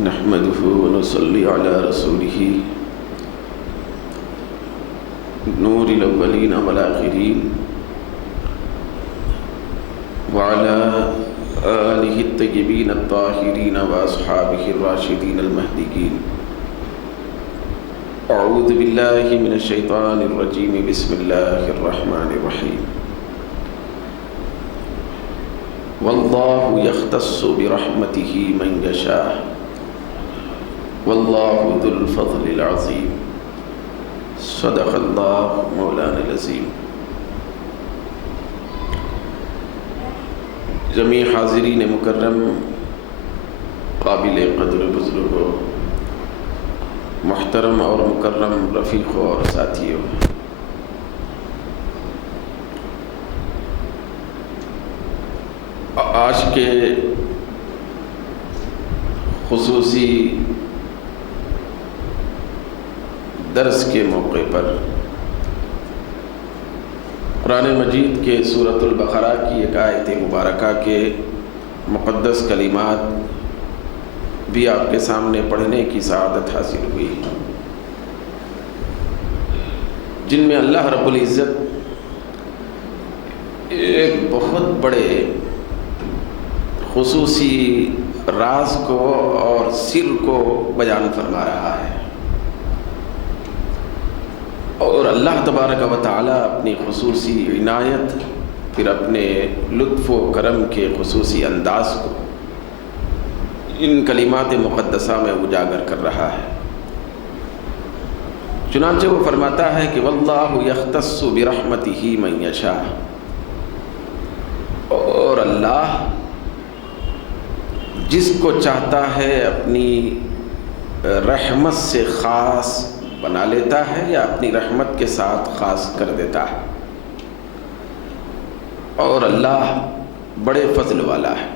نحمده ونصلي على رسوله نور الأولين والآخرين وعلى آله الطيبين الطاهرين وأصحابه الراشدين المهديين. أعوذ بالله من الشيطان الرجيم. بسم الله الرحمن الرحيم. والله يختص برحمته من يشاء والله ذو الفضل العظيم. صدق الله مولانا العظیم. جمیع حاضرین مکرم، قابل قدر بزرگوں، محترم اور مکرم رفیقوں اور ساتھیوں، آج کے خصوصی درس کے موقع پر قرآن مجید کے سورۃ البقرہ کی ایک آیت مبارکہ کے مقدس کلمات بھی آپ کے سامنے پڑھنے کی سعادت حاصل ہوئی، جن میں اللہ رب العزت ایک بہت بڑے خصوصی راز کو اور سر کو بیان فرما رہا ہے، اور اللہ تبارک و تعالی اپنی خصوصی عنایت، پھر اپنے لطف و کرم کے خصوصی انداز کو ان کلمات مقدسہ میں اجاگر کر رہا ہے۔ چنانچہ وہ فرماتا ہے کہ واللہ یختص برحمتہ من یشاء، اور اللہ جس کو چاہتا ہے اپنی رحمت سے خاص بنا لیتا ہے یا اپنی رحمت کے ساتھ خاص کر دیتا ہے، اور اللہ بڑے فضل والا ہے۔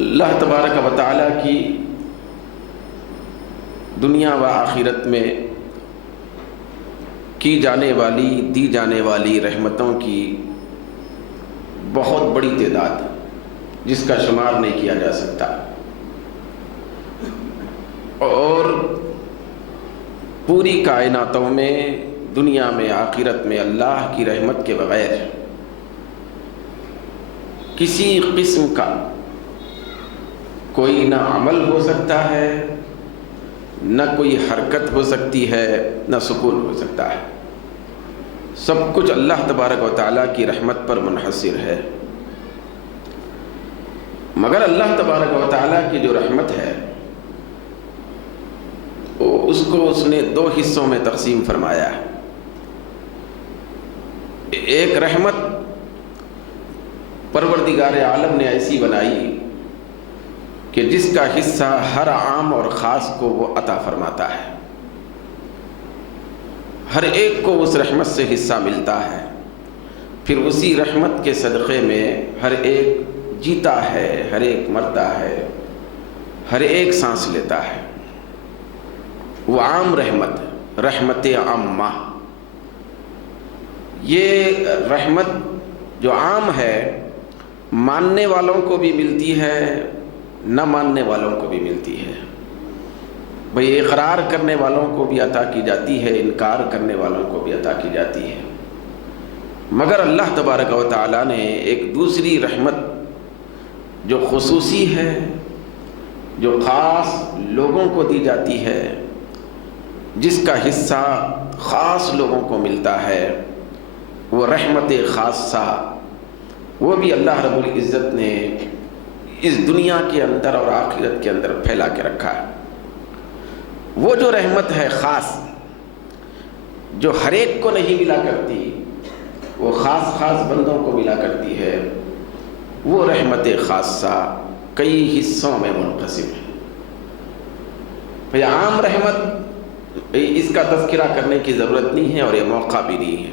اللہ تبارک و تعالیٰ کی دنیا و آخرت میں کی جانے والی، دی جانے والی رحمتوں کی بہت بڑی تعداد، جس کا شمار نہیں کیا جا سکتا، اور پوری کائناتوں میں، دنیا میں، آخرت میں اللہ کی رحمت کے بغیر کسی قسم کا کوئی نہ عمل ہو سکتا ہے، نہ کوئی حرکت ہو سکتی ہے، نہ سکون ہو سکتا ہے۔ سب کچھ اللہ تبارک و تعالیٰ کی رحمت پر منحصر ہے، مگر اللہ تبارک و تعالیٰ کی جو رحمت ہے اس کو اس نے دو حصوں میں تقسیم فرمایا ہے۔ ایک رحمت پروردگار عالم نے ایسی بنائی کہ جس کا حصہ ہر عام اور خاص کو وہ عطا فرماتا ہے، ہر ایک کو اس رحمت سے حصہ ملتا ہے، پھر اسی رحمت کے صدقے میں ہر ایک جیتا ہے، ہر ایک مرتا ہے، ہر ایک سانس لیتا ہے۔ وہ عام رحمت، رحمت عامہ، یہ رحمت جو عام ہے ماننے والوں کو بھی ملتی ہے، نہ ماننے والوں کو بھی ملتی ہے۔ بھئی اقرار کرنے والوں کو بھی عطا کی جاتی ہے، انکار کرنے والوں کو بھی عطا کی جاتی ہے، مگر اللہ تبارک و تعالیٰ نے ایک دوسری رحمت جو خصوصی ہے، جو خاص لوگوں کو دی جاتی ہے، جس کا حصہ خاص لوگوں کو ملتا ہے، وہ رحمت خاصہ، وہ بھی اللہ رب العزت نے اس دنیا کے اندر اور آخرت کے اندر پھیلا کے رکھا ہے۔ وہ جو رحمت ہے خاص، جو ہر ایک کو نہیں ملا کرتی، وہ خاص خاص بندوں کو ملا کرتی ہے، وہ رحمت خاصہ کئی حصوں میں منقسم ہے۔ بھئی عام رحمت، اس کا تذکرہ کرنے کی ضرورت نہیں ہے اور یہ موقع بھی نہیں ہے۔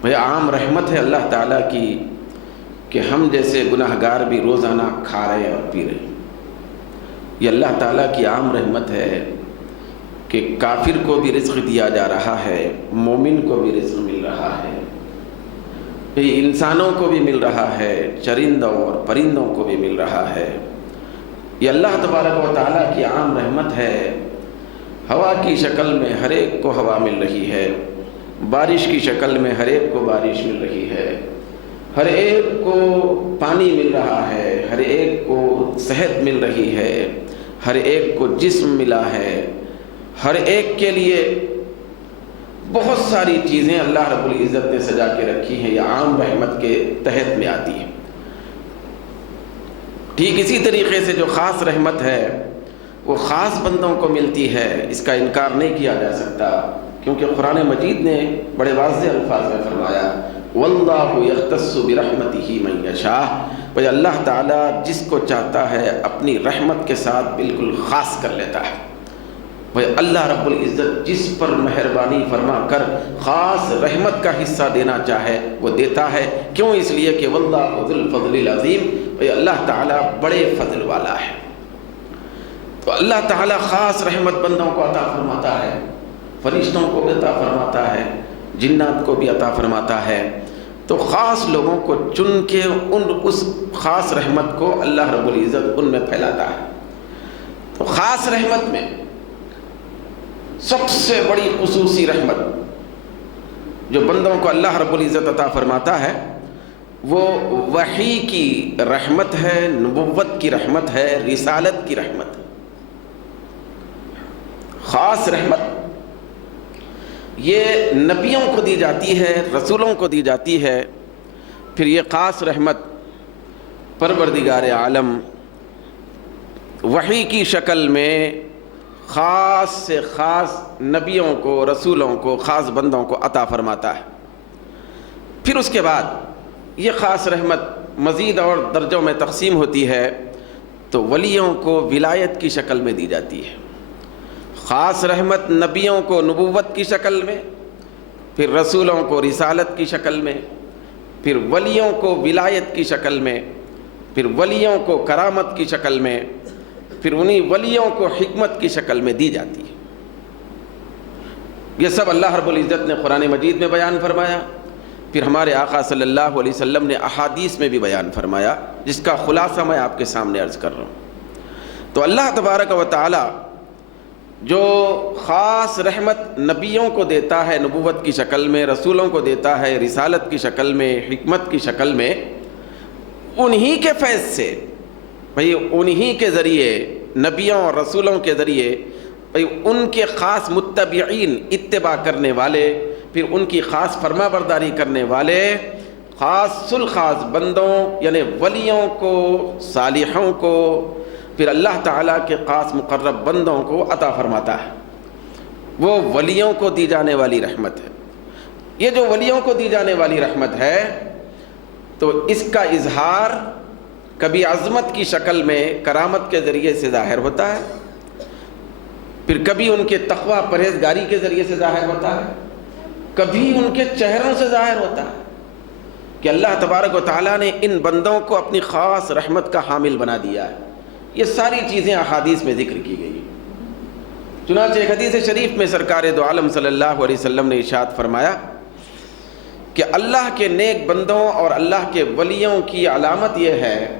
بھئی عام رحمت ہے اللہ تعالیٰ کی کہ ہم جیسے گناہگار بھی روزانہ کھا رہے ہیں اور پی رہے ہیں۔ یہ اللہ تعالیٰ کی عام رحمت ہے کہ کافر کو بھی رزق دیا جا رہا ہے، مومن کو بھی رزق مل رہا ہے، یہ انسانوں کو بھی مل رہا ہے، چرندوں اور پرندوں کو بھی مل رہا ہے۔ یہ اللہ تبارک و تعالیٰ کی عام رحمت ہے۔ ہوا کی شکل میں ہر ایک کو ہوا مل رہی ہے، بارش کی شکل میں ہر ایک کو بارش مل رہی ہے، ہر ایک کو پانی مل رہا ہے، ہر ایک کو صحت مل رہی ہے، ہر ایک کو جسم ملا ہے، ہر ایک کے لیے بہت ساری چیزیں اللہ رب العزت نے سجا کے رکھی ہیں۔ یہ عام رحمت کے تحت میں آتی ہے۔ ٹھیک اسی طریقے سے جو خاص رحمت ہے وہ خاص بندوں کو ملتی ہے، اس کا انکار نہیں کیا جا سکتا، کیونکہ قرآن مجید نے بڑے واضح الفاظ میں فرمایا واللہ یختص برحمتہ من یشاء، بھئی اللہ تعالیٰ جس کو چاہتا ہے اپنی رحمت کے ساتھ بالکل خاص کر لیتا ہے۔ بھئی اللہ رب العزت جس پر مہربانی فرما کر خاص رحمت کا حصہ دینا چاہے وہ دیتا ہے۔ کیوں؟ اس لیے کہ واللہ ذو الفضل العظیم، بھئی اللہ تعالیٰ بڑے فضل والا ہے۔ تو اللہ تعالیٰ خاص رحمت بندوں کو عطا فرماتا ہے، فرشتوں کو بھی عطا فرماتا ہے، جنات کو بھی عطا فرماتا ہے۔ تو خاص لوگوں کو چن کے اس خاص رحمت کو اللہ رب العزت ان میں پھیلاتا ہے۔ تو خاص رحمت میں سب سے بڑی خصوصی رحمت جو بندوں کو اللہ رب العزت عطا فرماتا ہے وہ وحی کی رحمت ہے، نبوت کی رحمت ہے، رسالت کی رحمت ہے۔ خاص رحمت یہ نبیوں کو دی جاتی ہے، رسولوں کو دی جاتی ہے، پھر یہ خاص رحمت پروردگار عالم وحی کی شکل میں خاص سے خاص نبیوں کو، رسولوں کو، خاص بندوں کو عطا فرماتا ہے۔ پھر اس کے بعد یہ خاص رحمت مزید اور درجوں میں تقسیم ہوتی ہے، تو ولیوں کو ولایت کی شکل میں دی جاتی ہے۔ خاص رحمت نبیوں کو نبوت کی شکل میں، پھر رسولوں کو رسالت کی شکل میں، پھر ولیوں کو ولایت کی شکل میں، پھر ولیوں کو کرامت کی شکل میں، پھر انہی ولیوں کو حکمت کی شکل میں دی جاتی ہے۔ یہ سب اللہ رب العزت نے قرآن مجید میں بیان فرمایا، پھر ہمارے آقا صلی اللہ علیہ وسلم نے احادیث میں بھی بیان فرمایا، جس کا خلاصہ میں آپ کے سامنے عرض کر رہا ہوں۔ تو اللہ تبارک و تعالی جو خاص رحمت نبیوں کو دیتا ہے نبوت کی شکل میں، رسولوں کو دیتا ہے رسالت کی شکل میں، حکمت کی شکل میں، انہی کے فیض سے، بھئی انہی کے ذریعے، نبیوں اور رسولوں کے ذریعے، بھئی ان کے خاص متبعین، اتباع کرنے والے، پھر ان کی خاص فرما برداری کرنے والے، خاص الخاص بندوں یعنی ولیوں کو، صالحوں کو، پھر اللہ تعالیٰ کے خاص مقرب بندوں کو عطا فرماتا ہے۔ وہ ولیوں کو دی جانے والی رحمت ہے۔ یہ جو ولیوں کو دی جانے والی رحمت ہے تو اس کا اظہار کبھی عظمت کی شکل میں کرامت کے ذریعے سے ظاہر ہوتا ہے، پھر کبھی ان کے تقوی پرہیزگاری کے ذریعے سے ظاہر ہوتا ہے، کبھی ان کے چہروں سے ظاہر ہوتا ہے کہ اللہ تبارک و تعالیٰ نے ان بندوں کو اپنی خاص رحمت کا حامل بنا دیا ہے۔ یہ ساری چیزیں احادیث میں ذکر کی گئی۔ چنانچہ ایک حدیث شریف میں سرکار دو عالم صلی اللہ علیہ وسلم نے ارشاد فرمایا کہ اللہ کے نیک بندوں اور اللہ کے ولیوں کی علامت یہ ہے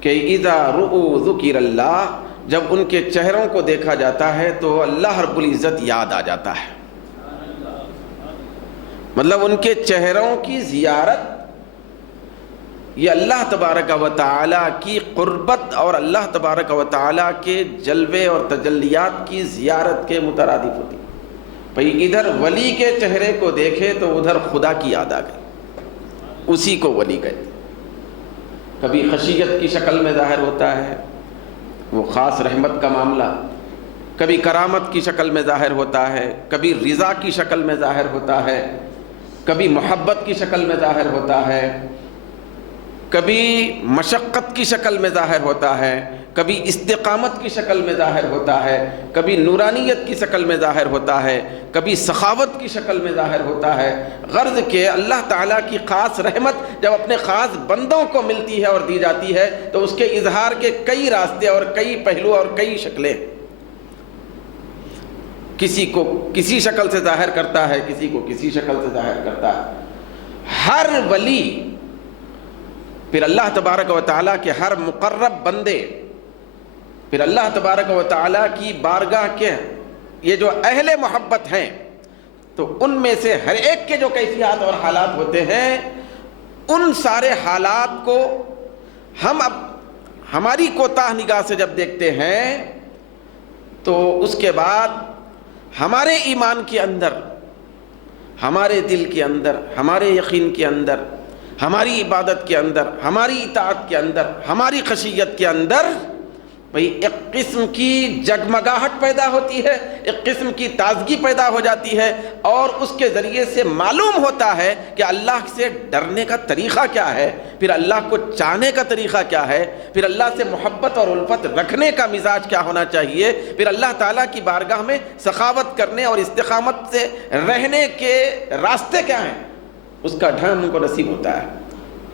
کہ اذا رؤوا ذکر اللہ، جب ان کے چہروں کو دیکھا جاتا ہے تو اللہ رب العزت یاد آ جاتا ہے۔ مطلب ان کے چہروں کی زیارت یہ اللہ تبارک و تعالیٰ کی قربت اور اللہ تبارک و تعالیٰ کے جلوے اور تجلیات کی زیارت کے مترادف ہوتی ہے۔ بھئی ادھر ولی کے چہرے کو دیکھے تو ادھر خدا کی یاد آ گئی، اسی کو ولی کہتے ہیں۔ کبھی خشیت کی شکل میں ظاہر ہوتا ہے وہ خاص رحمت کا معاملہ، کبھی کرامت کی شکل میں ظاہر ہوتا ہے، کبھی رضا کی شکل میں ظاہر ہوتا ہے، کبھی محبت کی شکل میں ظاہر ہوتا ہے، کبھی مشقت کی شکل میں ظاہر ہوتا ہے، کبھی استقامت کی شکل میں ظاہر ہوتا ہے، کبھی نورانیت کی شکل میں ظاہر ہوتا ہے، کبھی سخاوت کی شکل میں ظاہر ہوتا ہے۔ غرض کہ اللہ تعالیٰ کی خاص رحمت جب اپنے خاص بندوں کو ملتی ہے اور دی جاتی ہے تو اس کے اظہار کے کئی راستے اور کئی پہلو اور کئی شکلیں، کسی کو کسی شکل سے ظاہر کرتا ہے، کسی کو کسی شکل سے ظاہر کرتا ہے۔ ہر ولی، پھر اللہ تبارک و تعالیٰ کے ہر مقرب بندے، پھر اللہ تبارک و تعالیٰ کی بارگاہ کے یہ جو اہل محبت ہیں، تو ان میں سے ہر ایک کے جو کیفیات اور حالات ہوتے ہیں، ان سارے حالات کو ہم اب ہماری کوتاہ نگاہ سے جب دیکھتے ہیں تو اس کے بعد ہمارے ایمان کے اندر، ہمارے دل کے اندر، ہمارے یقین کے اندر، ہماری عبادت کے اندر، ہماری اطاعت کے اندر، ہماری خشیت کے اندر بھئی ایک قسم کی جگمگاہٹ پیدا ہوتی ہے، ایک قسم کی تازگی پیدا ہو جاتی ہے، اور اس کے ذریعے سے معلوم ہوتا ہے کہ اللہ سے ڈرنے کا طریقہ کیا ہے، پھر اللہ کو چاہنے کا طریقہ کیا ہے، پھر اللہ سے محبت اور الفت رکھنے کا مزاج کیا ہونا چاہیے، پھر اللہ تعالیٰ کی بارگاہ میں سخاوت کرنے اور استقامت سے رہنے کے راستے کیا ہیں، اس کا ڈھنگ ان کو نصیب ہوتا ہے۔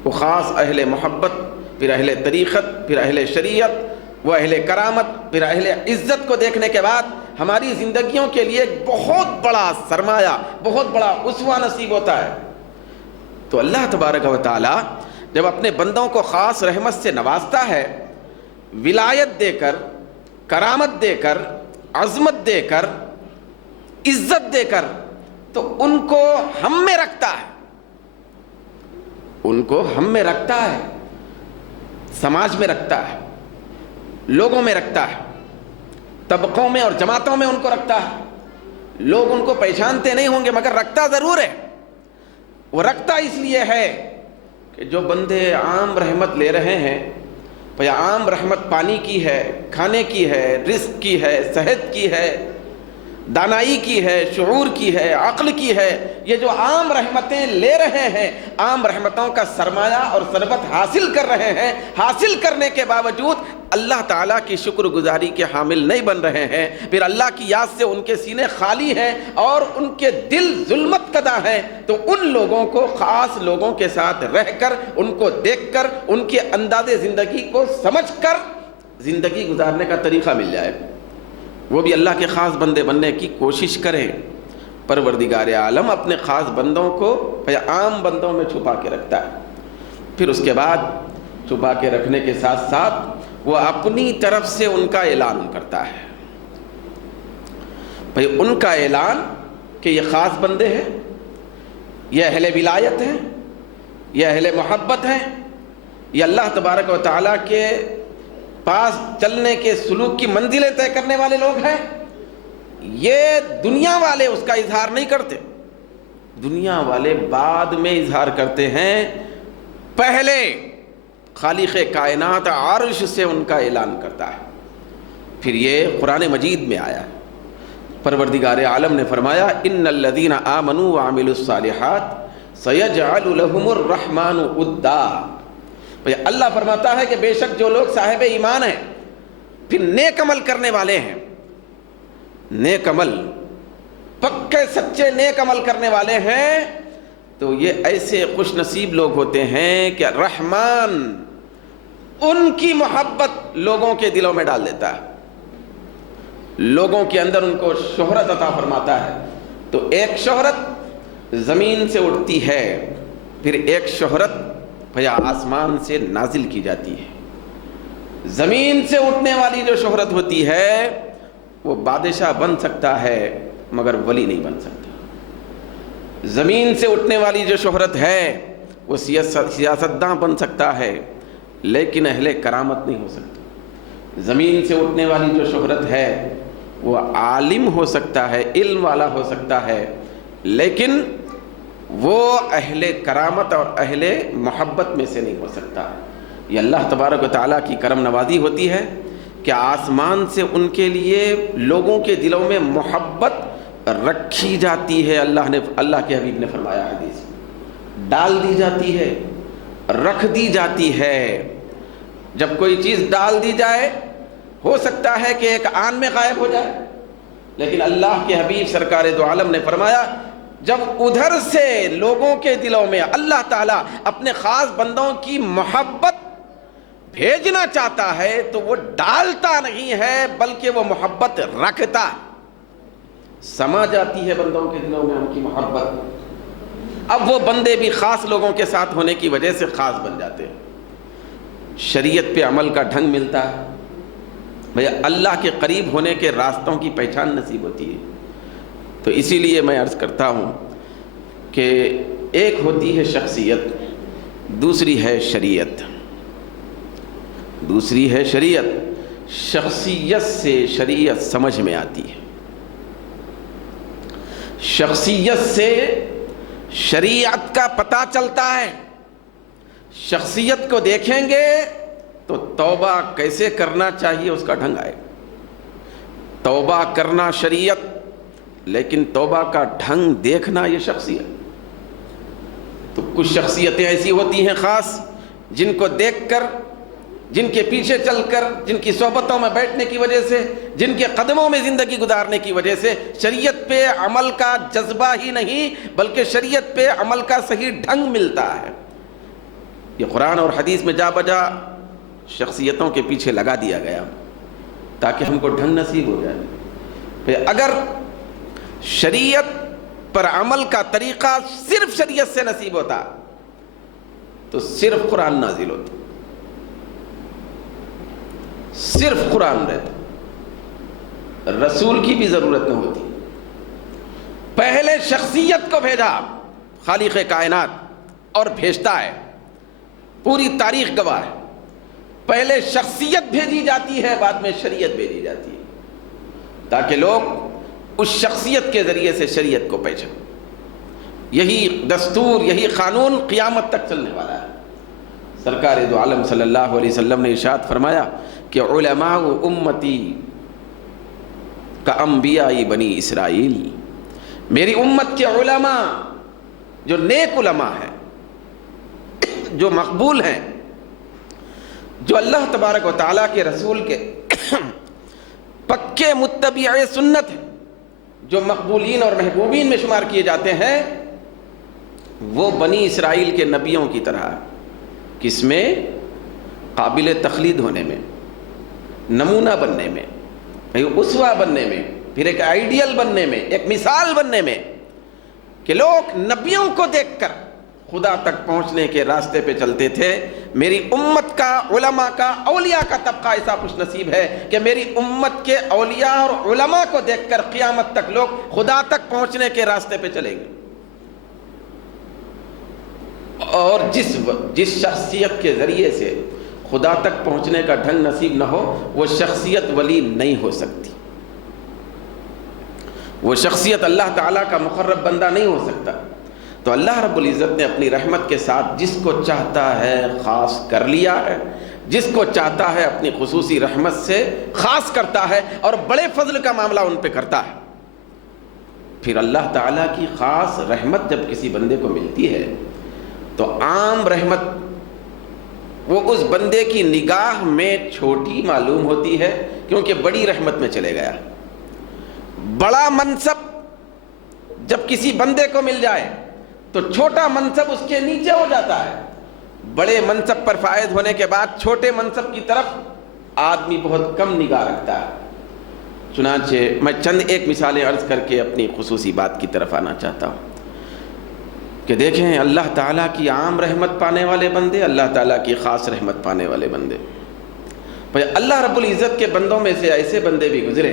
وہ خاص اہل محبت، پھر اہل طریقت، پھر اہل شریعت، وہ اہل کرامت، پھر اہل عزت کو دیکھنے کے بعد ہماری زندگیوں کے لیے ایک بہت بڑا سرمایہ، بہت بڑا اسوہ نصیب ہوتا ہے۔ تو اللہ تبارک و تعالی جب اپنے بندوں کو خاص رحمت سے نوازتا ہے، ولایت دے کر، کرامت دے کر، عظمت دے کر، عزت دے کر، تو ان کو ہم میں رکھتا ہے، ان کو ہم میں رکھتا ہے، سماج میں رکھتا ہے، لوگوں میں رکھتا ہے، طبقوں میں اور جماعتوں میں ان کو رکھتا ہے۔ لوگ ان کو پہچانتے نہیں ہوں گے مگر رکھتا ضرور ہے۔ وہ رکھتا اس لیے ہے کہ جو بندے عام رحمت لے رہے ہیں، بھئی عام رحمت پانی کی ہے، کھانے کی ہے، رزق کی ہے، صحت کی ہے، دانائی کی ہے، شعور کی ہے، عقل کی ہے، یہ جو عام رحمتیں لے رہے ہیں، عام رحمتوں کا سرمایہ اور ثروت حاصل کر رہے ہیں، حاصل کرنے کے باوجود اللہ تعالیٰ کی شکر گزاری کے حامل نہیں بن رہے ہیں، پھر اللہ کی یاد سے ان کے سینے خالی ہیں اور ان کے دل ظلمت کدہ ہیں، تو ان لوگوں کو خاص لوگوں کے ساتھ رہ کر، ان کو دیکھ کر، ان کے انداز زندگی کو سمجھ کر زندگی گزارنے کا طریقہ مل جائے، وہ بھی اللہ کے خاص بندے بننے کی کوشش کریں۔ پروردگار عالم اپنے خاص بندوں کو عام بندوں میں چھپا کے رکھتا ہے، پھر اس کے بعد چھپا کے رکھنے کے ساتھ ساتھ وہ اپنی طرف سے ان کا اعلان کرتا ہے۔ ان کا اعلان کہ یہ خاص بندے ہیں، یہ اہل ولایت ہیں، یہ اہل محبت ہیں، یہ اللہ تبارک و تعالیٰ کے پاس چلنے کے سلوک کی منزلیں طے کرنے والے لوگ ہیں۔ یہ دنیا والے اس کا اظہار نہیں کرتے، دنیا والے بعد میں اظہار کرتے ہیں، پہلے خالق کائنات عرش سے ان کا اعلان کرتا ہے۔ پھر یہ قرآن مجید میں آیا ہے، پروردگار عالم نے فرمایا ان الذین آمنوا وعملوا الصالحات سیجعل لهم الرحمن ودا۔ اللہ فرماتا ہے کہ بے شک جو لوگ صاحب ایمان ہیں، پھر نیک عمل کرنے والے ہیں، نیک عمل، پکے سچے نیک عمل کرنے والے ہیں، تو یہ ایسے خوش نصیب لوگ ہوتے ہیں کہ رحمان ان کی محبت لوگوں کے دلوں میں ڈال دیتا ہے، لوگوں کے اندر ان کو شہرت عطا فرماتا ہے۔ تو ایک شہرت زمین سے اٹھتی ہے، پھر ایک شہرت بھیا آسمان سے نازل کی جاتی ہے۔ زمین سے اٹھنے والی جو شہرت ہوتی ہے وہ بادشاہ بن سکتا ہے مگر ولی نہیں بن سکتا۔ زمین سے اٹھنے والی جو شہرت ہے وہ سیاستداں بن سکتا ہے لیکن اہل کرامت نہیں ہو سکتا۔ زمین سے اٹھنے والی جو شہرت ہے وہ عالم ہو سکتا ہے، علم والا ہو سکتا ہے، لیکن وہ اہل کرامت اور اہل محبت میں سے نہیں ہو سکتا۔ یہ اللہ تبارک و تعالیٰ کی کرم نوازی ہوتی ہے کہ آسمان سے ان کے لیے لوگوں کے دلوں میں محبت رکھی جاتی ہے۔ اللہ کے حبیب نے فرمایا حدیث، ڈال دی جاتی ہے، رکھ دی جاتی ہے۔ جب کوئی چیز ڈال دی جائے ہو سکتا ہے کہ ایک آن میں غائب ہو جائے، لیکن اللہ کے حبیب سرکار دو عالم نے فرمایا جب ادھر سے لوگوں کے دلوں میں اللہ تعالیٰ اپنے خاص بندوں کی محبت بھیجنا چاہتا ہے تو وہ ڈالتا نہیں ہے بلکہ وہ محبت رکھتا، سما جاتی ہے بندوں کے دلوں میں ان کی محبت۔ اب وہ بندے بھی خاص لوگوں کے ساتھ ہونے کی وجہ سے خاص بن جاتے ہیں. شریعت پہ عمل کا ڈھنگ ملتا ہے. بھیا اللہ کے قریب ہونے کے راستوں کی پہچان نصیب ہوتی ہے. تو اسی لیے میں عرض کرتا ہوں کہ ایک ہوتی ہے شخصیت، دوسری ہے شریعت. دوسری ہے شریعت. شخصیت سے شریعت سمجھ میں آتی ہے. شخصیت سے شریعت کا پتہ چلتا ہے. شخصیت کو دیکھیں گے تو توبہ کیسے کرنا چاہیے اس کا ڈھنگ آئے. توبہ کرنا شریعت، لیکن توبہ کا ڈھنگ دیکھنا یہ شخصیت. تو کچھ شخصیتیں ایسی ہوتی ہیں خاص، جن کو دیکھ کر، جن کے پیچھے چل کر، جن کی صحبتوں میں بیٹھنے کی وجہ سے، جن کے قدموں میں زندگی گزارنے کی وجہ سے شریعت پہ عمل کا جذبہ ہی نہیں بلکہ شریعت پہ عمل کا صحیح ڈھنگ ملتا ہے. یہ قرآن اور حدیث میں جا بجا شخصیتوں کے پیچھے لگا دیا گیا تاکہ ہم کو ڈھنگ نصیب ہو جائے. پھر اگر شریعت پر عمل کا طریقہ صرف شریعت سے نصیب ہوتا تو صرف قرآن نازل ہوتا، صرف قرآن رہتا، رسول کی بھی ضرورت نہ ہوتی. پہلے شخصیت کو بھیجا خالق کائنات اور بھیجتا ہے. پوری تاریخ گواہ ہے. پہلے شخصیت بھیجی جاتی ہے، بعد میں شریعت بھیجی جاتی ہے تاکہ لوگ اس شخصیت کے ذریعے سے شریعت کو پہچانیں. یہی دستور، یہی قانون قیامت تک چلنے والا ہے. سرکار دو عالم صلی اللہ علیہ وسلم نے ارشاد فرمایا کہ علماء امتی کا انبیاء بنی اسرائیل. میری امت کے علماء جو نیک علماء ہیں، جو مقبول ہیں، جو اللہ تبارک و تعالیٰ کے رسول کے پکے متبع سنت ہیں، جو مقبولین اور محبوبین میں شمار کیے جاتے ہیں، وہ بنی اسرائیل کے نبیوں کی طرح کس میں؟ قابل تقلید ہونے میں، نمونہ بننے میں، اسوہ بننے میں، پھر ایک آئیڈیل بننے میں، ایک مثال بننے میں، کہ لوگ نبیوں کو دیکھ کر خدا تک پہنچنے کے راستے پہ چلتے تھے. میری امت کا، علماء کا، اولیاء کا طبقہ ایسا خوش نصیب ہے کہ میری امت کے اولیاء اور علماء کو دیکھ کر قیامت تک لوگ خدا تک پہنچنے کے راستے پہ چلیں گے. اور جس شخصیت کے ذریعے سے خدا تک پہنچنے کا ڈھنگ نصیب نہ ہو، وہ شخصیت ولی نہیں ہو سکتی. وہ شخصیت اللہ تعالیٰ کا مقرب بندہ نہیں ہو سکتا. تو اللہ رب العزت نے اپنی رحمت کے ساتھ جس کو چاہتا ہے خاص کر لیا ہے، جس کو چاہتا ہے اپنی خصوصی رحمت سے خاص کرتا ہے، اور بڑے فضل کا معاملہ ان پہ کرتا ہے. پھر اللہ تعالیٰ کی خاص رحمت جب کسی بندے کو ملتی ہے تو عام رحمت وہ اس بندے کی نگاہ میں چھوٹی معلوم ہوتی ہے، کیونکہ بڑی رحمت میں چلے گیا. بڑا منصب جب کسی بندے کو مل جائے تو چھوٹا منصب اس کے نیچے ہو جاتا ہے. بڑے منصب پر فائز ہونے کے بعد چھوٹے منصب کی طرف آدمی بہت کم نگاہ رکھتا ہے. چنانچہ میں چند ایک مثالیں عرض کر کے اپنی خصوصی بات کی طرف آنا چاہتا ہوں کہ دیکھیں اللہ تعالیٰ کی عام رحمت پانے والے بندے، اللہ تعالیٰ کی خاص رحمت پانے والے بندے. اللہ رب العزت کے بندوں میں سے ایسے بندے بھی گزرے،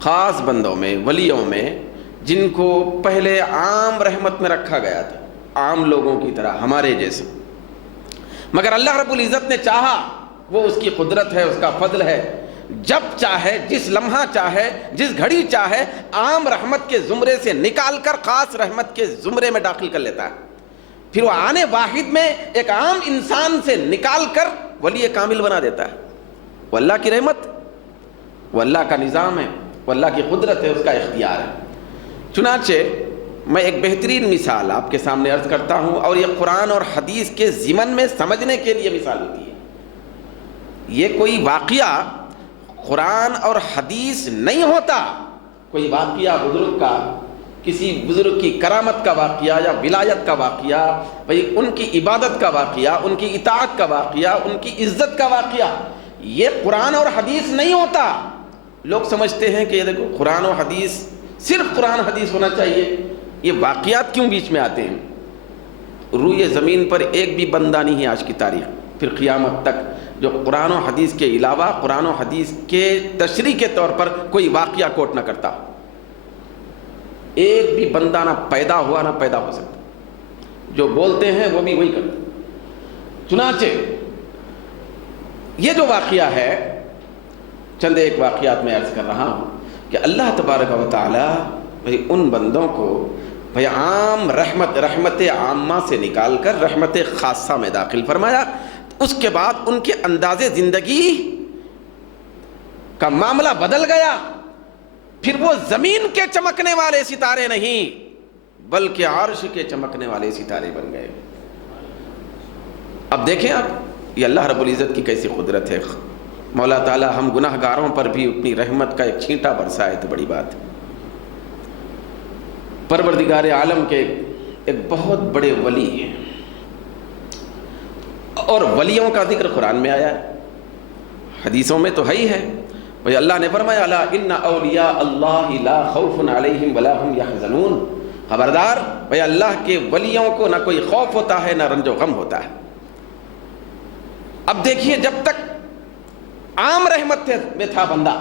خاص بندوں میں، ولیوں میں، جن کو پہلے عام رحمت میں رکھا گیا تھا، عام لوگوں کی طرح، ہمارے جیسے. مگر اللہ رب العزت نے چاہا، وہ اس کی قدرت ہے، اس کا فضل ہے، جب چاہے، جس لمحہ چاہے، جس گھڑی چاہے، عام رحمت کے زمرے سے نکال کر خاص رحمت کے زمرے میں داخل کر لیتا ہے. پھر وہ آنے واحد میں ایک عام انسان سے نکال کر ولی کامل بنا دیتا ہے. وہ اللہ کی رحمت، وہ اللہ کا نظام ہے، وہ اللہ کی قدرت ہے، اس کا اختیار ہے. چنانچہ میں ایک بہترین مثال آپ کے سامنے عرض کرتا ہوں، اور یہ قرآن اور حدیث کے ضمن میں سمجھنے کے لیے مثال ہوتی ہے. یہ کوئی واقعہ قرآن اور حدیث نہیں ہوتا. کوئی واقعہ بزرگ کا، کسی بزرگ کی کرامت کا واقعہ یا ولایت کا واقعہ، بھئی ان کی عبادت کا واقعہ، ان کی اطاعت کا واقعہ، ان کی عزت کا واقعہ، یہ قرآن اور حدیث نہیں ہوتا. لوگ سمجھتے ہیں کہ یہ دیکھو قرآن و حدیث، صرف قرآن حدیث ہونا چاہیے، یہ واقعات کیوں بیچ میں آتے ہیں؟ روئے زمین پر ایک بھی بندہ نہیں ہے آج کی تاریخ، پھر قیامت تک، جو قرآن و حدیث کے علاوہ قرآن و حدیث کے تشریح کے طور پر کوئی واقعہ کوٹ نہ کرتا۔ ایک بھی بندہ نہ پیدا ہوا نہ پیدا ہو سکتا، جو بولتے ہیں وہ بھی وہی کرتے۔ چنانچہ یہ جو واقعہ ہے، چند ایک واقعات میں عرض کر رہا ہوں کہ اللہ تبارک و تعالی ان بندوں کو عام رحمت عامہ سے نکال کر رحمت خاصہ میں داخل فرمایا، اس کے بعد ان کے انداز زندگی کا معاملہ بدل گیا، پھر وہ زمین کے چمکنے والے ستارے نہیں بلکہ عرش کے چمکنے والے ستارے بن گئے۔ اب دیکھیں آپ یہ اللہ رب العزت کی کیسی قدرت ہے۔ مولا تعالی ہم گناہ گاروں پر بھی اپنی رحمت کا ایک چھینٹا برسائے تو بڑی بات ہے۔ پروردگار عالم کے ایک بہت بڑے ولی ہیں، اور ولیوں کا ذکر قرآن میں آیا ہے، حدیثوں میں تو ہے ہی ہے۔ بھئی اللہ نے فرمایا الا ان اولیاء اللہ لا خوف علیہم ولا هم یحزنون، خبردار بھئی اللہ کے ولیوں کو نہ کوئی خوف ہوتا ہے نہ رنج و غم ہوتا ہے۔ اب دیکھیے جب تک عام رحمت میں تھا بندہ،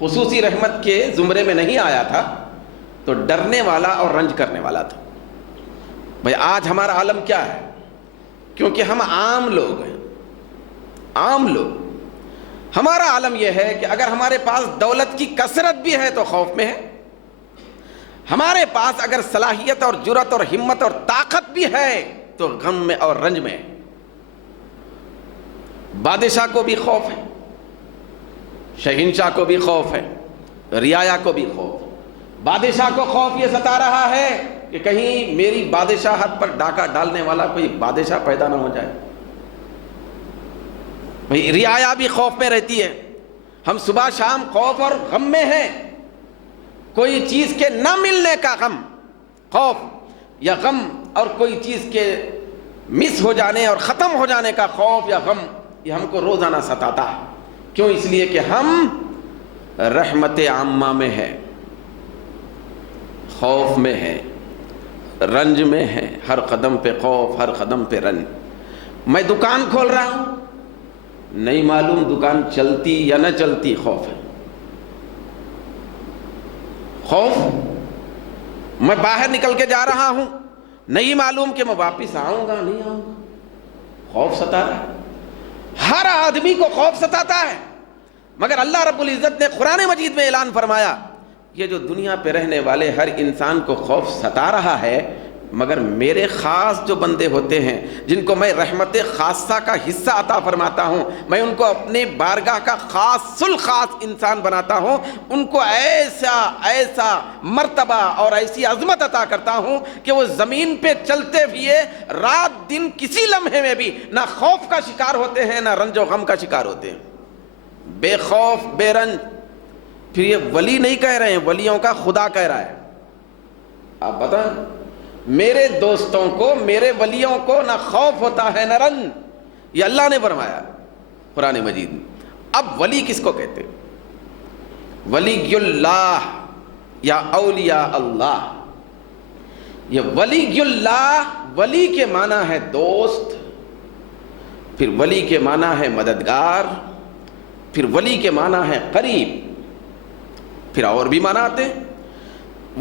خصوصی رحمت کے زمرے میں نہیں آیا تھا، تو ڈرنے والا اور رنج کرنے والا تھا۔ بھئی آج ہمارا عالم کیا ہے؟ کیونکہ ہم عام لوگ ہیں، عام لوگ، ہمارا عالم یہ ہے کہ اگر ہمارے پاس دولت کی کثرت بھی ہے تو خوف میں ہے، ہمارے پاس اگر صلاحیت اور جرأت اور ہمت اور طاقت بھی ہے تو غم میں اور رنج میں۔ بادشاہ کو بھی خوف ہے، شہنشاہ کو بھی خوف ہے، رعایا کو بھی خوف۔ بادشاہ کو خوف یہ ستا رہا ہے کہ کہیں میری بادشاہت پر ڈاکہ ڈالنے والا کوئی بادشاہ پیدا نہ ہو جائے۔ بھئی رعایا بھی خوف میں رہتی ہے، ہم صبح شام خوف اور غم میں ہیں، کوئی چیز کے نہ ملنے کا غم، خوف یا غم، اور کوئی چیز کے مس ہو جانے اور ختم ہو جانے کا خوف یا غم، یہ ہم کو روزانہ ستاتا ہے۔ کیوں؟ اس لیے کہ ہم رحمت عامہ میں ہے، خوف میں ہے، رنج میں ہے، ہر قدم پہ خوف، ہر قدم پہ رنج۔ میں دکان کھول رہا ہوں، نہیں معلوم دکان چلتی یا نہ چلتی، خوف ہے، خوف۔ میں باہر نکل کے جا رہا ہوں، نہیں معلوم کہ میں واپس آؤں گا نہیں آؤں گا، خوف ستا رہا ہے۔ ہر آدمی کو خوف ستاتا ہے، مگر اللہ رب العزت نے قرآن مجید میں اعلان فرمایا یہ جو دنیا پہ رہنے والے ہر انسان کو خوف ستا رہا ہے، مگر میرے خاص جو بندے ہوتے ہیں جن کو میں رحمت خاصہ کا حصہ عطا فرماتا ہوں، میں ان کو اپنے بارگاہ کا خاص الخاص انسان بناتا ہوں، ان کو ایسا مرتبہ اور ایسی عظمت عطا کرتا ہوں کہ وہ زمین پہ چلتے ہوئے رات دن کسی لمحے میں بھی نہ خوف کا شکار ہوتے ہیں نہ رنج و غم کا شکار ہوتے ہیں، بے خوف بے رنج۔ پھر یہ ولی نہیں کہہ رہے ہیں، ولیوں کا خدا کہہ رہا ہے۔ آپ بتائیں میرے دوستوں کو، میرے ولیوں کو نہ خوف ہوتا ہے نہ رنج، یہ اللہ نے فرمایا قرآن مجید میں۔ اب ولی کس کو کہتے ہیں؟ ولی اللہ یا اولیاء اللہ۔ یہ ولی اللہ، ولی کے معنی ہے دوست، پھر ولی کے معنی ہے مددگار، پھر ولی کے معنی ہے قریب، پھر اور بھی معنی آتے ہیں۔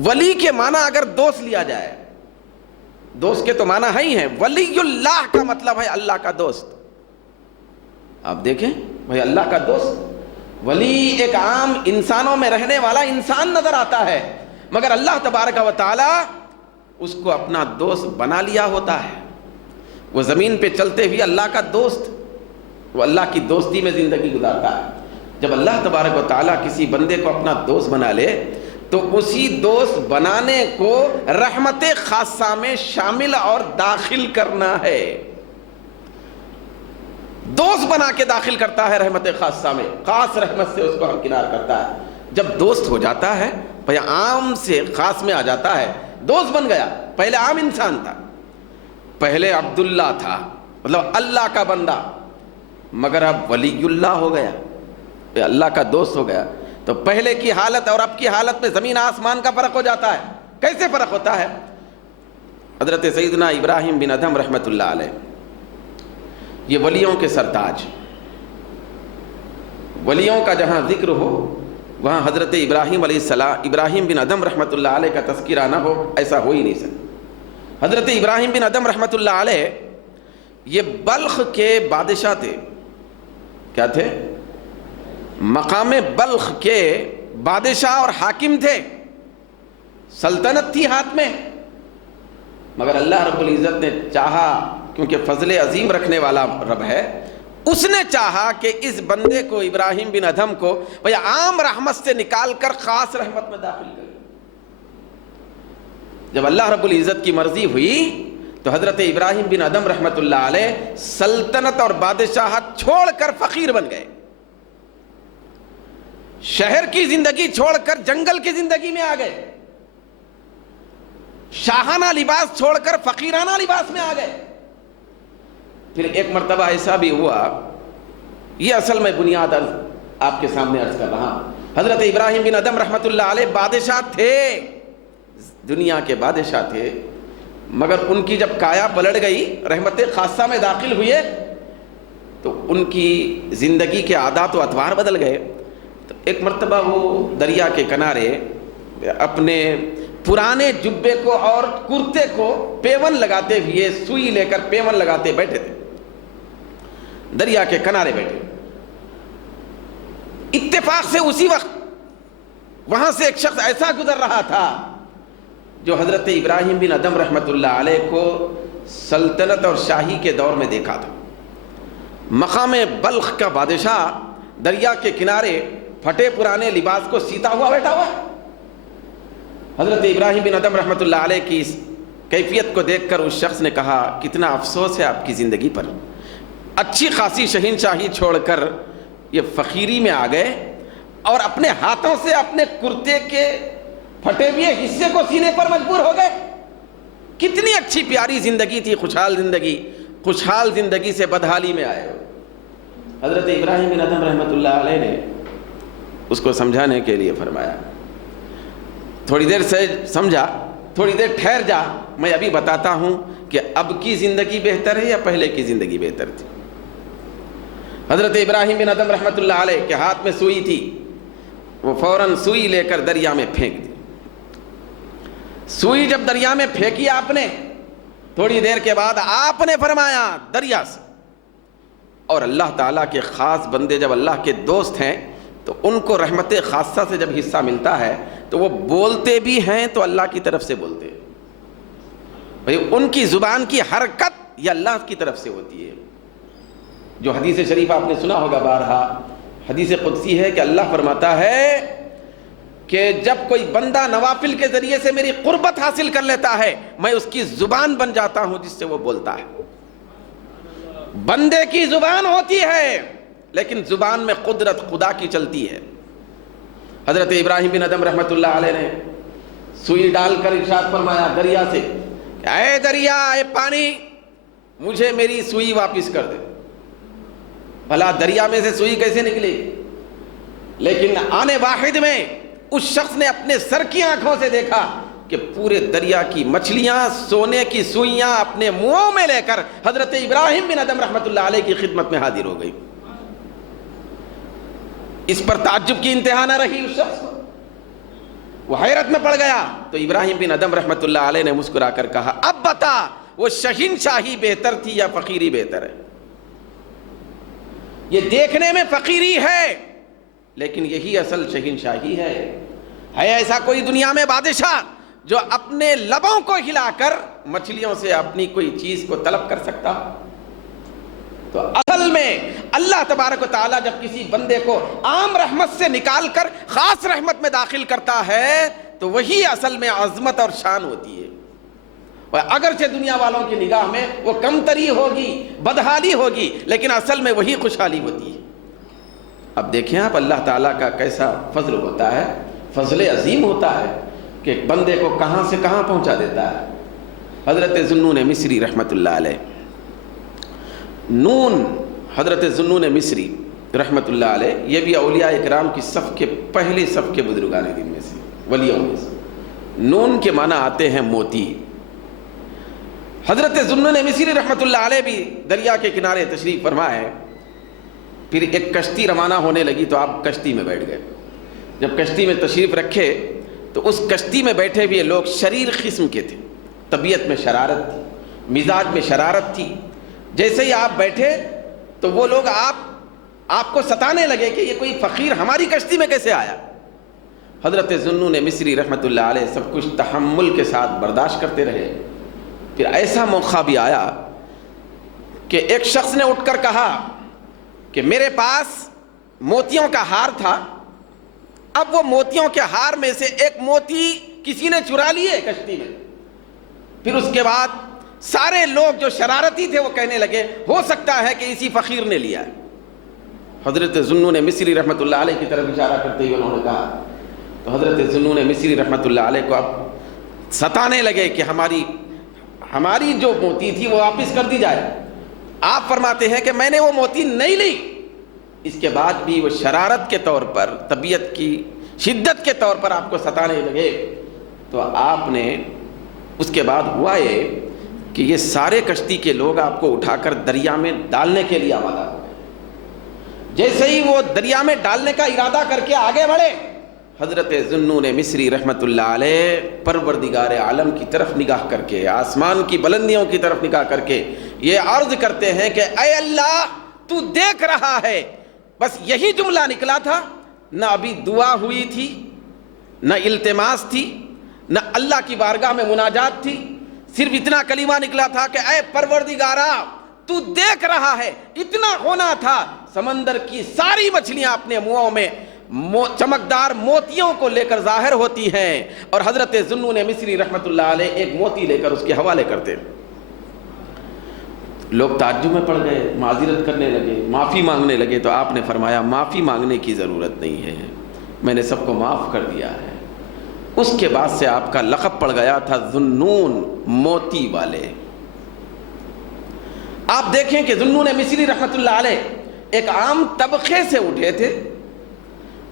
ولی کے معنی اگر دوست لیا جائے، دوست کے تو معنی ہے ہی ہیں، ولی اللہ کا مطلب ہے اللہ کا دوست۔ آپ دیکھیں بھائی اللہ کا دوست، ولی ایک عام انسانوں میں رہنے والا انسان نظر آتا ہے، مگر اللہ تبارک و تعالی اس کو اپنا دوست بنا لیا ہوتا ہے۔ وہ زمین پہ چلتے ہوئے اللہ کا دوست، وہ اللہ کی دوستی میں زندگی گزارتا ہے۔ جب اللہ تبارک و تعالیٰ کسی بندے کو اپنا دوست بنا لے تو اسی دوست بنانے کو رحمت خاصہ میں شامل اور داخل کرنا ہے، دوست بنا کے داخل کرتا ہے رحمت خاصہ میں، خاص رحمت سے اس کو ہمکنار کرتا ہے۔ جب دوست ہو جاتا ہے بھئی عام سے خاص میں آ جاتا ہے، دوست بن گیا۔ پہلے عام انسان تھا، پہلے عبداللہ تھا، مطلب اللہ کا بندہ، مگر اب ولی اللہ ہو گیا، اللہ کا دوست ہو گیا۔ تو پہلے کی حالت اور اب کی حالت میں زمین آسمان کا فرق ہو جاتا ہے۔ کیسے فرق ہوتا ہے؟ حضرت سیدنا ابراہیم بن ادھم رحمۃ اللہ علیہ، یہ ولیوں کے سرتاج، ولیوں کا جہاں ذکر ہو وہاں حضرت ابراہیم علیہ السلام، ابراہیم بن ادھم رحمۃ اللہ علیہ کا تذکرہ نہ ہو، ایسا ہو ہی نہیں سکتا۔ حضرت ابراہیم بن ادھم رحمۃ اللہ علیہ یہ بلخ کے بادشاہ تھے، کیا تھے؟ مقام بلخ کے بادشاہ اور حاکم تھے، سلطنت تھی ہاتھ میں، مگر اللہ رب العزت نے چاہا، کیونکہ فضل عظیم رکھنے والا رب ہے، اس نے چاہا کہ اس بندے کو، ابراہیم بن ادھم کو، بھئی عام رحمت سے نکال کر خاص رحمت میں داخل کرے۔ جب اللہ رب العزت کی مرضی ہوئی تو حضرت ابراہیم بن ادھم رحمۃ اللہ علیہ سلطنت اور بادشاہت چھوڑ کر فقیر بن گئے، شہر کی زندگی چھوڑ کر جنگل کی زندگی میں آ گئے، شاہانہ لباس چھوڑ کر فقیرانہ لباس میں آ گئے۔ پھر ایک مرتبہ ایسا بھی ہوا، یہ اصل میں بنیاد آپ کے سامنے عرض کر رہا ہوں۔ حضرت ابراہیم بن ادھم رحمۃ اللہ علیہ بادشاہ تھے، دنیا کے بادشاہ تھے، مگر ان کی جب کایا پلٹ گئی، رحمت خاصہ میں داخل ہوئے، تو ان کی زندگی کے عادات و اطوار بدل گئے۔ تو ایک مرتبہ وہ دریا کے کنارے اپنے پرانے جبے کو اور کرتے کو پیون لگاتے ہوئے، سوئی لے کر پیون لگاتے بیٹھے تھے، دریا کے کنارے بیٹھے۔ اتفاق سے اسی وقت وہاں سے ایک شخص ایسا گزر رہا تھا جو حضرت ابراہیم بن ادھم رحمۃ اللہ علیہ کو سلطنت اور شاہی کے دور میں دیکھا تھا۔ مقام بلخ کا بادشاہ دریا کے کنارے پھٹے پرانے لباس کو سیتا ہوا بیٹھا ہوا ہے۔ حضرت ابراہیم بن ادھم رحمۃ اللہ علیہ کی اس کیفیت کو دیکھ کر اس شخص نے کہا، کتنا افسوس ہے آپ کی زندگی پر، اچھی خاصی شہنشاہی چھوڑ کر یہ فقیری میں آ گئے اور اپنے ہاتھوں سے اپنے کرتے کے پھٹے ہوئے حصے کو سینے پر مجبور ہو گئے۔ کتنی اچھی پیاری زندگی تھی، خوشحال زندگی، خوشحال زندگی سے بدحالی میں آئے ہو۔ حضرت ابراہیم بن ادھم رحمۃ اللہ علیہ نے اس کو سمجھانے کے لیے فرمایا، تھوڑی دیر سے سمجھا، تھوڑی دیر ٹھہر جا، میں ابھی بتاتا ہوں کہ اب کی زندگی بہتر ہے یا پہلے کی زندگی بہتر تھی۔ حضرت ابراہیم بن ادھم رحمۃ اللہ علیہ کے ہاتھ میں سوئی تھی، وہ فوراً سوئی لے کر دریا میں پھینک دی۔ سوئی جب دریا میں پھینکی آپ نے، تھوڑی دیر کے بعد آپ نے فرمایا دریا سے، اور اللہ تعالیٰ کے خاص بندے جب اللہ کے دوست ہیں تو ان کو رحمت خاصہ سے جب حصہ ملتا ہے تو وہ بولتے بھی ہیں تو اللہ کی طرف سے بولتے ہیں، بھئی ان کی زبان کی حرکت یہ اللہ کی طرف سے ہوتی ہے۔ جو حدیث شریف آپ نے سنا ہوگا بارہا، حدیث قدسی ہے کہ اللہ فرماتا ہے کہ جب کوئی بندہ نوافل کے ذریعے سے میری قربت حاصل کر لیتا ہے، میں اس کی زبان بن جاتا ہوں جس سے وہ بولتا ہے۔ بندے کی زبان ہوتی ہے لیکن زبان میں قدرت خدا کی چلتی ہے۔ حضرت ابراہیم بن ادھم رحمۃ اللہ علیہ نے سوئی ڈال کر ارشاد فرمایا دریا سے، اے دریا، اے پانی، مجھے میری سوئی واپس کر دے۔ بھلا دریا میں سے سوئی کیسے نکلی؟ لیکن آنے واحد میں اس شخص نے اپنے سر کی آنکھوں سے دیکھا کہ پورے دریا کی مچھلیاں سونے کی سوئیاں اپنے منہوں میں لے کر حضرت ابراہیم بن ادھم رحمۃ اللہ علیہ کی خدمت میں حاضر ہو گئی۔ اس پر تعجب کی انتہا نہ رہی اس شخص کو، وہ حیرت میں پڑ گیا۔ تو ابراہیم بن ادھم رحمۃ اللہ علیہ نے مسکرا کر کہا، اب بتا وہ شہنشاہی بہتر تھی یا فقیری بہتر ہے؟ یہ دیکھنے میں فقیری ہے لیکن یہی اصل شہنشاہی ہے۔ ایسا کوئی دنیا میں بادشاہ جو اپنے لبوں کو ہلا کر مچھلیوں سے اپنی کوئی چیز کو طلب کر سکتا؟ تو اصل میں اللہ تبارک و تعالیٰ جب کسی بندے کو عام رحمت سے نکال کر خاص رحمت میں داخل کرتا ہے تو وہی اصل میں عظمت اور شان ہوتی ہے۔ اور اگرچہ دنیا والوں کی نگاہ میں وہ کمتری ہوگی، بدحالی ہوگی، لیکن اصل میں وہی خوشحالی ہوتی ہے۔ اب دیکھیں آپ اللہ تعالیٰ کا کیسا فضل ہوتا ہے، فضل عظیم ہوتا ہے کہ بندے کو کہاں سے کہاں پہنچا دیتا ہے۔ حضرت ذوالنون مصری رحمۃ اللہ علیہ، نون حضرت ذوالنون مصری رحمۃ اللہ علیہ، یہ بھی اولیاء اکرام کی صف کے پہلے صف کے بزرگان دین میں سے، ولیوں میں سے۔ نون کے معنی آتے ہیں موتی، حضرت ذوالنون مصری رحمۃ اللہ علیہ بھی دریا کے کنارے تشریف فرما ہے. پھر ایک کشتی روانہ ہونے لگی تو آپ کشتی میں بیٹھ گئے. جب کشتی میں تشریف رکھے تو اس کشتی میں بیٹھے ہوئے لوگ شریر قسم کے تھے, طبیعت میں شرارت تھی, مزاج میں شرارت تھی. جیسے ہی آپ بیٹھے تو وہ لوگ آپ کو ستانے لگے کہ یہ کوئی فقیر ہماری کشتی میں کیسے آیا. حضرت ذوالنون مصری رحمۃ اللہ علیہ سب کچھ تحمل کے ساتھ برداشت کرتے رہے. پھر ایسا موقع بھی آیا کہ ایک شخص نے اٹھ کر کہا کہ میرے پاس موتیوں کا ہار تھا, اب وہ موتیوں کے ہار میں سے ایک موتی کسی نے چرا لیے کشتی میں. پھر اس کے بعد سارے لوگ جو شرارتی تھے وہ کہنے لگے ہو سکتا ہے کہ اسی فقیر نے لیا ہے. حضرت ذوالنون مصری رحمۃ اللہ علیہ کی طرف اشارہ کرتے ہوئے انہوں نے کہا, تو حضرت ذوالنون مصری رحمۃ اللہ علیہ کو اب ستانے لگے کہ ہماری جو موتی تھی وہ واپس کر دی جائے. آپ فرماتے ہیں کہ میں نے وہ موتی نہیں لی. اس کے بعد بھی وہ شرارت کے طور پر, طبیعت کی شدت کے طور پر آپ کو ستانے لگے. تو آپ نے اس کے بعد ہوا یہ کہ یہ سارے کشتی کے لوگ آپ کو اٹھا کر دریا میں ڈالنے کے لیے آمادہ ہو گئے. جیسے ہی وہ دریا میں ڈالنے کا ارادہ کر کے آگے بڑھے, حضرت ذوالنون مصری رحمۃ اللہ علیہ پروردگار عالم کی طرف نگاہ کر کے, آسمان کی بلندیوں کی طرف نگاہ کر کے یہ عرض کرتے ہیں کہ اے اللہ تو دیکھ رہا ہے. بس یہی جملہ نکلا تھا, نہ ابھی دعا ہوئی تھی, نہ التماس تھی, نہ اللہ کی بارگاہ میں مناجات تھی, صرف اتنا کلمہ نکلا تھا کہ اے پروردگارا تو دیکھ رہا ہے. اتنا ہونا تھا, سمندر کی ساری مچھلیاں اپنے منہوں میں چمکدار موتیوں کو لے کر ظاہر ہوتی ہیں, اور حضرت ذوالنون مصری رحمۃ اللہ علیہ ایک موتی لے کر اس کے حوالے کرتے. لوگ تعجب میں پڑ گئے, معذرت کرنے لگے, معافی مانگنے لگے. تو آپ نے فرمایا معافی مانگنے کی ضرورت نہیں ہے, میں نے سب کو معاف کر دیا ہے. اس کے بعد سے آپ کا لقب پڑ گیا تھا ذوالنون, موتی والے. آپ دیکھیں کہ ذوالنون مصری رحمۃ اللہ علیہ ایک عام طبقے سے اٹھے تھے,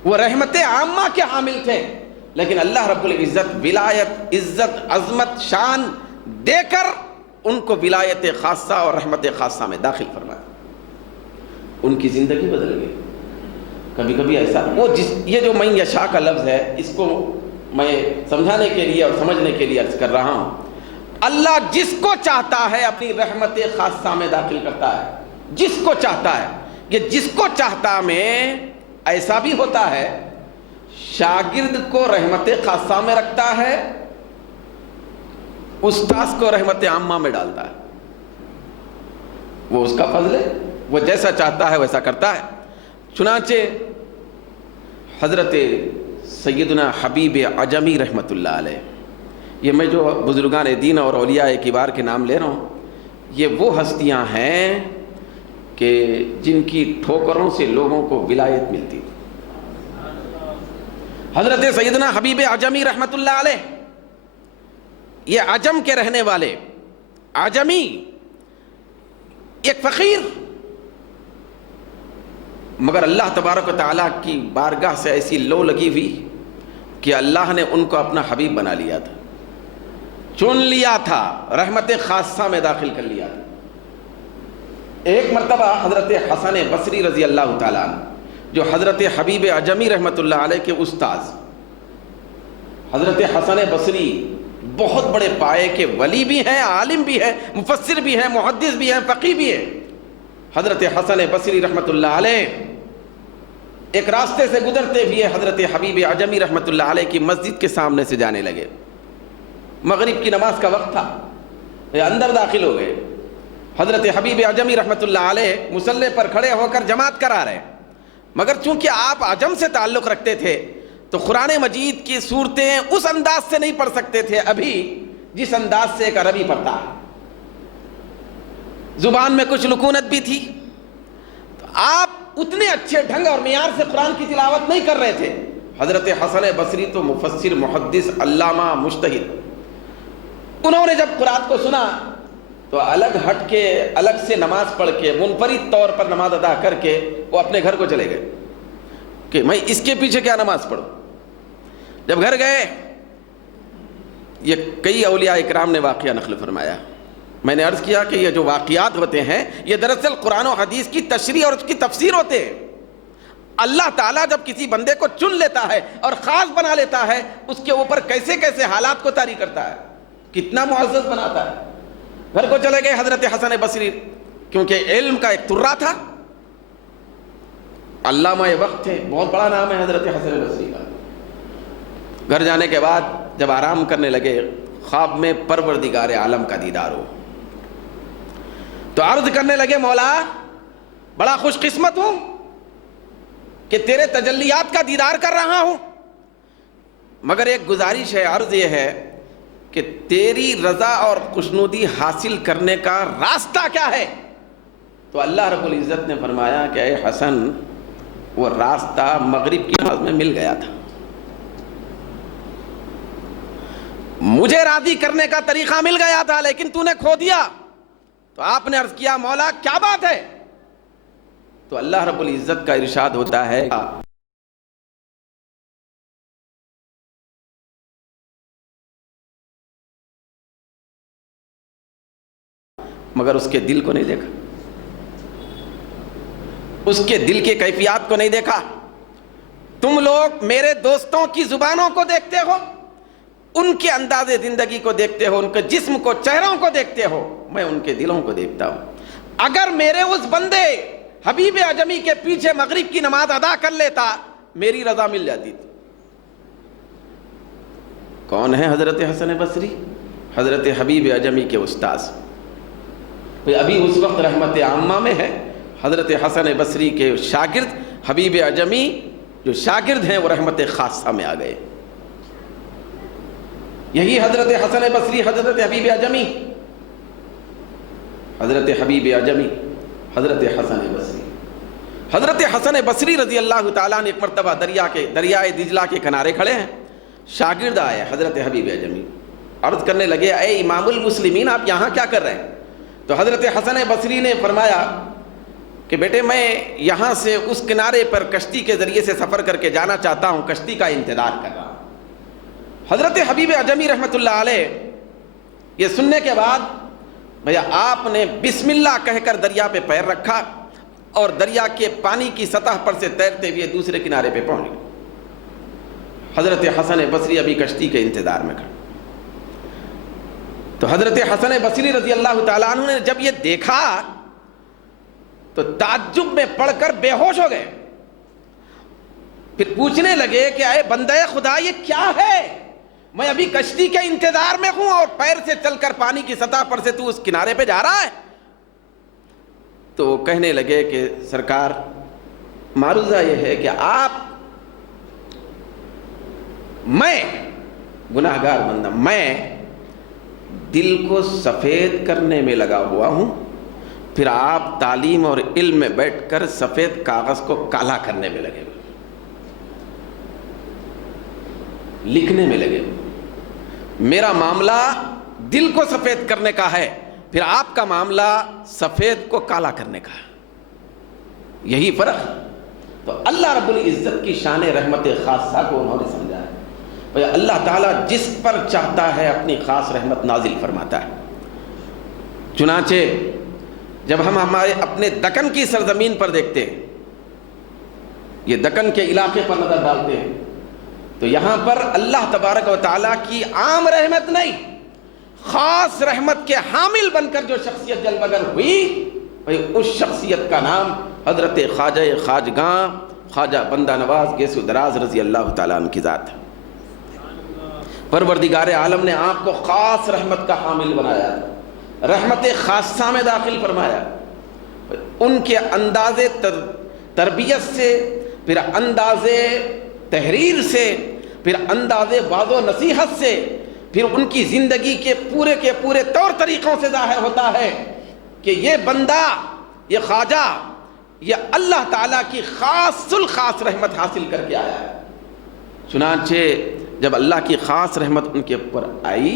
وہ رحمت عامہ کے حامل تھے, لیکن اللہ رب العزت ولایت, عزت, عظمت, شان دے کر ان کو ولایت خاصہ اور رحمت خاصہ میں داخل فرمایا. ان کی زندگی بدل گئی. کبھی کبھی ایسا یہ جو من یشاء کا لفظ ہے, اس کو میں سمجھانے کے لیے اور سمجھنے کے لیے عرض کر رہا ہوں. اللہ جس کو چاہتا ہے اپنی رحمت خاصہ میں داخل کرتا ہے, جس کو چاہتا ہے. یہ جس کو چاہتا میں ایسا بھی ہوتا ہے, شاگرد کو رحمت خاصہ میں رکھتا ہے, استاذ کو رحمت عامہ میں ڈالتا ہے. وہ اس کا فضل ہے, وہ جیسا چاہتا ہے ویسا کرتا ہے. چنانچہ حضرت سیدنا حبیب عجمی رحمۃ اللہ علیہ, یہ میں جو بزرگان دین اور اولیاء کبار کے نام لے رہا ہوں, یہ وہ ہستیاں ہیں کہ جن کی ٹھوکروں سے لوگوں کو ولایت ملتی. حضرت سیدنا حبیب عجمی رحمۃ اللہ علیہ, یہ عجم کے رہنے والے, عجمی, ایک فقیر, مگر اللہ تبارک و تعالیٰ کی بارگاہ سے ایسی لو لگی ہوئی کہ اللہ نے ان کو اپنا حبیب بنا لیا تھا, چن لیا تھا, رحمت خاصہ میں داخل کر لیا تھا. ایک مرتبہ حضرت حسن بصری رضی اللہ تعالیٰ عنہ, جو حضرت حبیب عجمی رحمۃ اللہ علیہ کے استاذ, حضرت حسن بصری بہت بڑے پائے کے ولی بھی ہیں, عالم بھی ہیں, مفسر بھی ہیں, محدث بھی ہیں, فقیہ بھی ہیں. حضرت حسن بصری رحمۃ اللہ علیہ ایک راستے سے گزرتے ہوئے حضرت حبیب عجمی رحمۃ اللہ علیہ کی مسجد کے سامنے سے جانے لگے. مغرب کی نماز کا وقت تھا, اندر داخل ہو گئے. حضرت حبیب عجمی رحمۃ اللہ علیہ مصلی پر کھڑے ہو کر جماعت کرا رہے, مگر چونکہ آپ عجم سے تعلق رکھتے تھے تو قرآن مجید کی صورتیں اس انداز سے نہیں پڑھ سکتے تھے ابھی جس انداز سے ایک عربی پڑھتا ہے. زبان میں کچھ لکونت بھی تھی, تو آپ اتنے اچھے ڈھنگ اور معیار سے قرآن کی تلاوت نہیں کر رہے تھے. حضرت حسن بصری تو مفسر, محدث, علامہ, مجتہد, انہوں نے جب قرآن کو سنا تو الگ ہٹ کے, الگ سے نماز پڑھ کے, منفرد طور پر نماز ادا کر کے وہ اپنے گھر کو چلے گئے کہ میں اس کے پیچھے کیا نماز پڑھوں. جب گھر گئے, یہ کئی اولیاء اکرام نے واقعہ نقل فرمایا, میں نے عرض کیا کہ یہ جو واقعات ہوتے ہیں یہ دراصل قرآن و حدیث کی تشریح اور اس کی تفسیر ہوتے ہیں۔ اللہ تعالیٰ جب کسی بندے کو چن لیتا ہے اور خاص بنا لیتا ہے، اس کے اوپر کیسے کیسے حالات کو طاری کرتا ہے، کتنا معزز بناتا ہے۔ گھر کو چلے گئے حضرت حسن بصری، کیونکہ علم کا ایک ترا تھا، علامہ وقت تھے، بہت بڑا نام ہے حضرت حسن بصری کا۔ گھر جانے کے بعد جب آرام کرنے لگے، خواب میں پروردگار عالم کا دیدار ہو، تو عرض کرنے لگے مولا بڑا خوش قسمت ہوں کہ تیرے تجلیات کا دیدار کر رہا ہوں، مگر ایک گزارش ہے، عرض یہ ہے کہ تیری رضا اور خوشنودی حاصل کرنے کا راستہ کیا ہے؟ تو اللہ رب العزت نے فرمایا کہ اے حسن، وہ راستہ مغرب کی نماز میں مل گیا تھا، مجھے راضی کرنے کا طریقہ مل گیا تھا، لیکن تو نے کھو دیا۔ تو آپ نے عرض کیا مولا کیا بات ہے؟ تو اللہ رب العزت کا ارشاد ہوتا ہے مگر اس کے دل کو نہیں دیکھا، اس کے دل کے کیفیات کو نہیں دیکھا۔ تم لوگ میرے دوستوں کی زبانوں کو دیکھتے ہو، ان کے انداز زندگی کو دیکھتے ہو، ان کے جسم کو، چہروں کو دیکھتے ہو، میں ان کے دلوں کو دیکھتا ہوں۔ اگر میرے اس بندے حبیب اعجمی کے پیچھے مغرب کی نماز ادا کر لیتا، میری رضا مل جاتی تھی۔ کون ہے حضرت حسن بصری؟ حضرت حبیب اعجمی کے استاذ، ابھی اس وقت رحمت عامہ میں ہے، حضرت حسن بصری کے شاگرد حبیب اعجمی جو شاگرد ہیں وہ رحمت خاصہ میں آ گئے۔ یہی حضرت حسن بصری، حضرت حبیب اعجمی، حضرت حبیب اعجمی، حضرت حسن بصری۔ حضرت حسن بصری رضی اللہ تعالیٰ نے ایک مرتبہ دریائے دجلہ کے کنارے کھڑے ہیں، شاگرد آئے حضرت حبیب اعجمی، عرض کرنے لگے اے امام المسلمین آپ یہاں کیا کر رہے ہیں؟ تو حضرت حسن بصری نے فرمایا کہ بیٹے میں یہاں سے اس کنارے پر کشتی کے ذریعے سے سفر کر کے جانا چاہتا ہوں، کشتی کا انتظار کر رہا ہوں۔ حضرت حبیب اعجمی رحمۃ اللہ علیہ یہ سننے کے بعد بھیا آپ نے بسم اللہ کہہ کر دریا پہ پیر رکھا اور دریا کے پانی کی سطح پر سے تیرتے ہوئے دوسرے کنارے پہ پہنچ گئے۔ حضرت حسن بصری ابھی کشتی کے انتظار میں کھڑے۔ تو حضرت حسن بصری رضی اللہ تعالیٰ عنہ نے جب یہ دیکھا تو تعجب میں پڑھ کر بے ہوش ہو گئے، پھر پوچھنے لگے کہ اے بندہ خدا یہ کیا ہے؟ میں ابھی کشتی کے انتظار میں ہوں اور پیر سے چل کر پانی کی سطح پر سے تو اس کنارے پہ جا رہا ہے۔ تو وہ کہنے لگے کہ سرکار معروضہ یہ ہے کہ میں گناہگار بندہ، میں دل کو سفید کرنے میں لگا ہوا ہوں، پھر آپ تعلیم اور علم میں بیٹھ کر سفید کاغذ کو کالا کرنے میں لگے ہوئے، لکھنے میں لگے ہوئے۔ میرا معاملہ دل کو سفید کرنے کا ہے، پھر آپ کا معاملہ سفید کو کالا کرنے کا ہے، یہی فرق۔ تو اللہ رب العزت کی شان رحمت خاصہ کو انہوں نے سمجھا ہے۔ اللہ تعالیٰ جس پر چاہتا ہے اپنی خاص رحمت نازل فرماتا ہے۔ چنانچہ جب ہم ہمارے اپنے دکن کی سرزمین پر دیکھتے ہیں، یہ دکن کے علاقے پر نظر ڈالتے ہیں، تو یہاں پر اللہ تبارک و تعالیٰ کی عام رحمت نہیں، خاص رحمت کے حامل بن کر جو شخصیت جلوگر ہوئی، اس شخصیت کا نام حضرت خواجہ خواجگاں خواجہ بندہ نواز گیسو دراز رضی اللہ تعالیٰ عنہ کی ذات ہے۔ پروردگار عالم نے آپ کو خاص رحمت کا حامل بنایا، رحمت خاصہ میں داخل فرمایا۔ ان کے انداز تربیت سے، پھر انداز تحریر سے، پھر انداز واضح و نصیحت سے، پھر ان کی زندگی کے پورے طور طریقوں سے ظاہر ہوتا ہے کہ یہ بندہ، یہ خواجہ، یہ اللہ تعالیٰ کی خاص الخاص رحمت حاصل کر کے آیا ہے۔ چنانچہ جب اللہ کی خاص رحمت ان کے اوپر آئی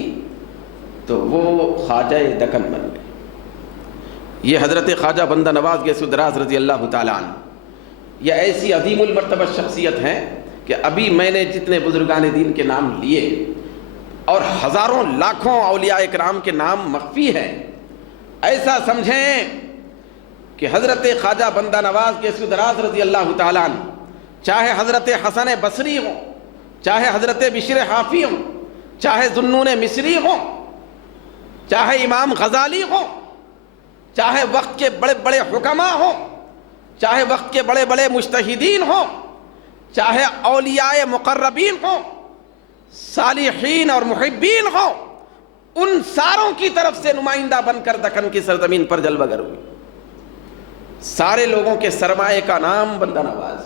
تو وہ خواجہ دکن بن گئے۔ یہ حضرت خواجہ بندہ نواز گیسو دراز رضی اللہ تعالیٰ عنہ یہ ایسی عظیم المرتبہ شخصیت ہیں کہ ابھی میں نے جتنے بزرگان دین کے نام لیے اور ہزاروں لاکھوں اولیاء اکرام کے نام مخفی ہیں، ایسا سمجھیں کہ حضرت خواجہ بندہ نواز کے سدراز رضی اللہ تعالیٰ عنہ، چاہے حضرت حسن بصری ہوں، چاہے حضرت بشر حافی ہوں، چاہے ذوالنون مصری ہوں، چاہے امام غزالی ہوں، چاہے وقت کے بڑے بڑے حکماء ہوں، چاہے وقت کے بڑے بڑے مجتہدین ہوں، چاہے اولیاء مقربین ہوں، صالحین اور محبین ہوں، ان ساروں کی طرف سے نمائندہ بن کر دکن کی سرزمین پر جلوہ گر ہوئی۔ سارے لوگوں کے سرمایہ کا نام بندہ نواز،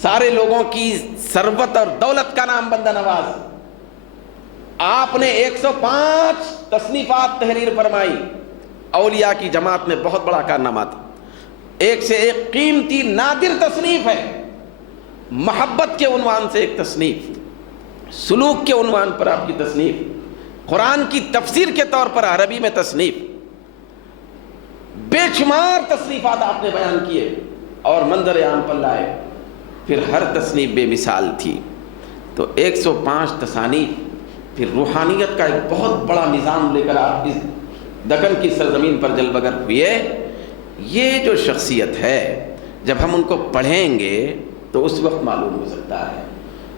سارے لوگوں کی ثروت اور دولت کا نام بندہ نواز۔ آپ نے 105 تصنیفات تحریر فرمائی، اولیاء کی جماعت میں بہت بڑا کارنامہ تھا۔ ایک سے ایک قیمتی نادر تصنیف ہے، محبت کے عنوان سے ایک تصنیف، سلوک کے عنوان پر آپ کی تصنیف، قرآن کی تفسیر کے طور پر عربی میں تصنیف، بے شمار تصنیفات آپ نے بیان کیے اور منظر عام پر لائے، پھر ہر تصنیف بے مثال تھی۔ تو 105 تصانیف، پھر روحانیت کا ایک بہت بڑا نظام لے کر آپ اس دکن کی سرزمین پر جلوہ گر ہوئے۔ یہ جو شخصیت ہے، جب ہم ان کو پڑھیں گے تو اس وقت معلوم ہو سکتا ہے،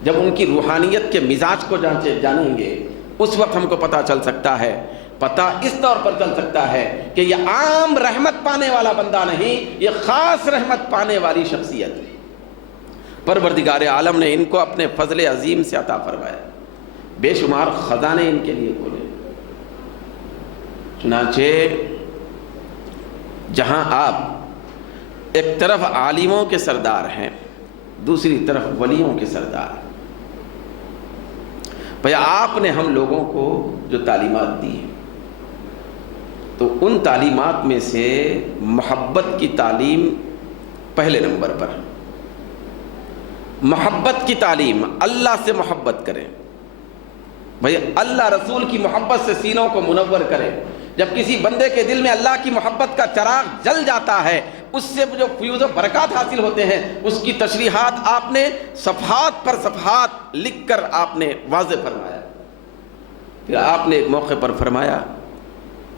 جب ان کی روحانیت کے مزاج کو جانیں گے اس وقت ہم کو پتہ چل سکتا ہے۔ پتہ اس طور پر چل سکتا ہے کہ یہ عام رحمت پانے والا بندہ نہیں، یہ خاص رحمت پانے والی شخصیت ہے۔ پروردگار عالم نے ان کو اپنے فضل عظیم سے عطا فرمایا، بے شمار خزانے ان کے لیے کھولے۔ چنانچہ جہاں آپ ایک طرف عالموں کے سردار ہیں، دوسری طرف ولیوں کے سردار ہیں، بھیا آپ نے ہم لوگوں کو جو تعلیمات دی ہیں، تو ان تعلیمات میں سے محبت کی تعلیم پہلے نمبر پر۔ محبت کی تعلیم، اللہ سے محبت کریں بھئی، اللہ رسول کی محبت سے سینوں کو منور کرے۔ جب کسی بندے کے دل میں اللہ کی محبت کا چراغ جل جاتا ہے، اس سے جو فیوز و برکات حاصل ہوتے ہیں، اس کی تشریحات آپ نے صفحات پر صفحات لکھ کر آپ نے واضح فرمایا۔ پھر آپ نے ایک موقع پر فرمایا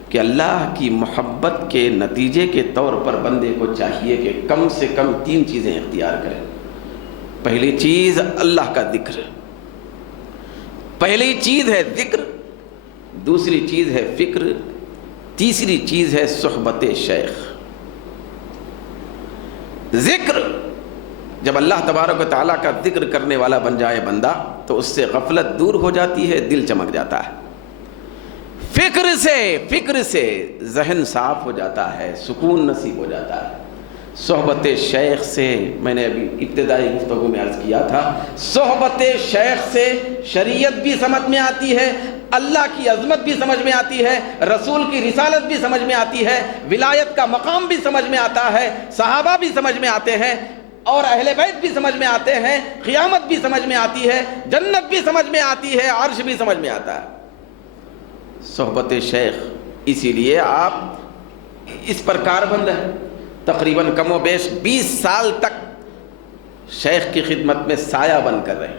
کہ اللہ کی محبت کے نتیجے کے طور پر بندے کو چاہیے کہ کم سے کم 3 چیزیں اختیار کریں۔ پہلی چیز اللہ کا ذکر، پہلی چیز ہے ذکر، دوسری چیز ہے فکر، تیسری چیز ہے صحبت شیخ۔ ذکر، جب اللہ تبارک و تعالیٰ کا ذکر کرنے والا بن جائے بندہ تو اس سے غفلت دور ہو جاتی ہے، دل چمک جاتا ہے۔ فکر سے ذہن صاف ہو جاتا ہے، سکون نصیب ہو جاتا ہے۔ صحبت شیخ سے، میں نے ابھی ابتدائی گفتگو میں عرض کیا تھا، صحبت شیخ سے شریعت بھی سمجھ میں آتی ہے، اللہ کی عظمت بھی سمجھ میں آتی ہے، رسول کی رسالت بھی سمجھ میں آتی ہے، ولایت کا مقام بھی سمجھ میں آتا ہے، صحابہ بھی سمجھ میں آتے ہیں، اور اہل بیت بھی سمجھ میں آتے ہیں، قیامت بھی سمجھ میں آتی ہے، جنت بھی سمجھ میں آتی ہے، عرش بھی سمجھ میں آتا ہے۔ صحبت شیخ، اسی لیے آپ اس پر کاربند ہیں، تقریباً کم و بیش 20 سال تک شیخ کی خدمت میں سایہ بن کر رہے۔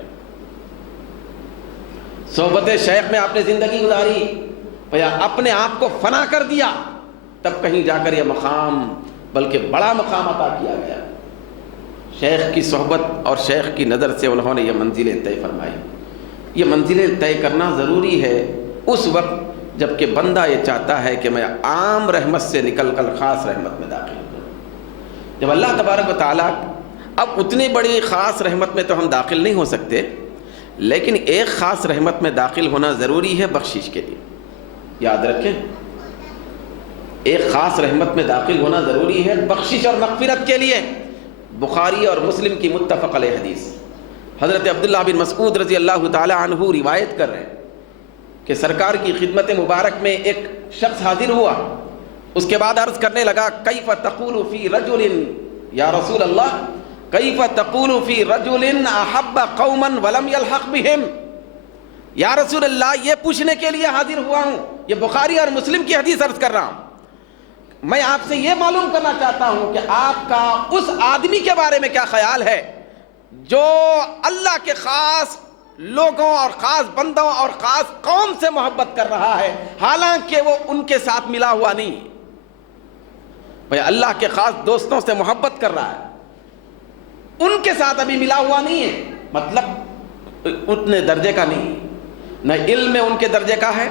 صحبت شیخ میں آپ نے زندگی گزاری، یا اپنے آپ کو فنا کر دیا، تب کہیں جا کر یہ مقام، بلکہ بڑا مقام عطا کیا گیا۔ شیخ کی صحبت اور شیخ کی نظر سے انہوں نے یہ منزلیں طے فرمائی۔ یہ منزلیں طے کرنا ضروری ہے اس وقت جب کہ بندہ یہ چاہتا ہے کہ میں عام رحمت سے نکل کر خاص رحمت میں داخل ہوں۔ جب اللہ تبارک و تعالیٰ، اب اتنی بڑی خاص رحمت میں تو ہم داخل نہیں ہو سکتے، لیکن ایک خاص رحمت میں داخل ہونا ضروری ہے بخشش کے لیے، یاد رکھیں، ایک خاص رحمت میں داخل ہونا ضروری ہے بخشش اور مغفرت کے لیے۔ بخاری اور مسلم کی متفق علیہ حدیث، حضرت عبداللہ بن مسعود رضی اللہ تعالی عنہ روایت کر رہے ہیں کہ سرکار کی خدمت مبارک میں ایک شخص حاضر ہوا، اس کے بعد عرض کرنے لگا، کیف تقول فی رجل یا رسول اللہ، کیف تقول فی رجل احب قوما ولم یلحق بہم۔ یا رسول اللہ، یہ پوچھنے کے لیے حاضر ہوا ہوں، یہ بخاری اور مسلم کی حدیث عرض کر رہا ہوں، میں آپ سے یہ معلوم کرنا چاہتا ہوں کہ آپ کا اس آدمی کے بارے میں کیا خیال ہے جو اللہ کے خاص لوگوں اور خاص بندوں اور خاص قوم سے محبت کر رہا ہے، حالانکہ وہ ان کے ساتھ ملا ہوا نہیں ہے۔ بھئی اللہ کے خاص دوستوں سے محبت کر رہا ہے، ان کے ساتھ ابھی ملا ہوا نہیں ہے، مطلب اتنے درجے کا نہیں، نہ علم میں ان کے درجے کا ہے،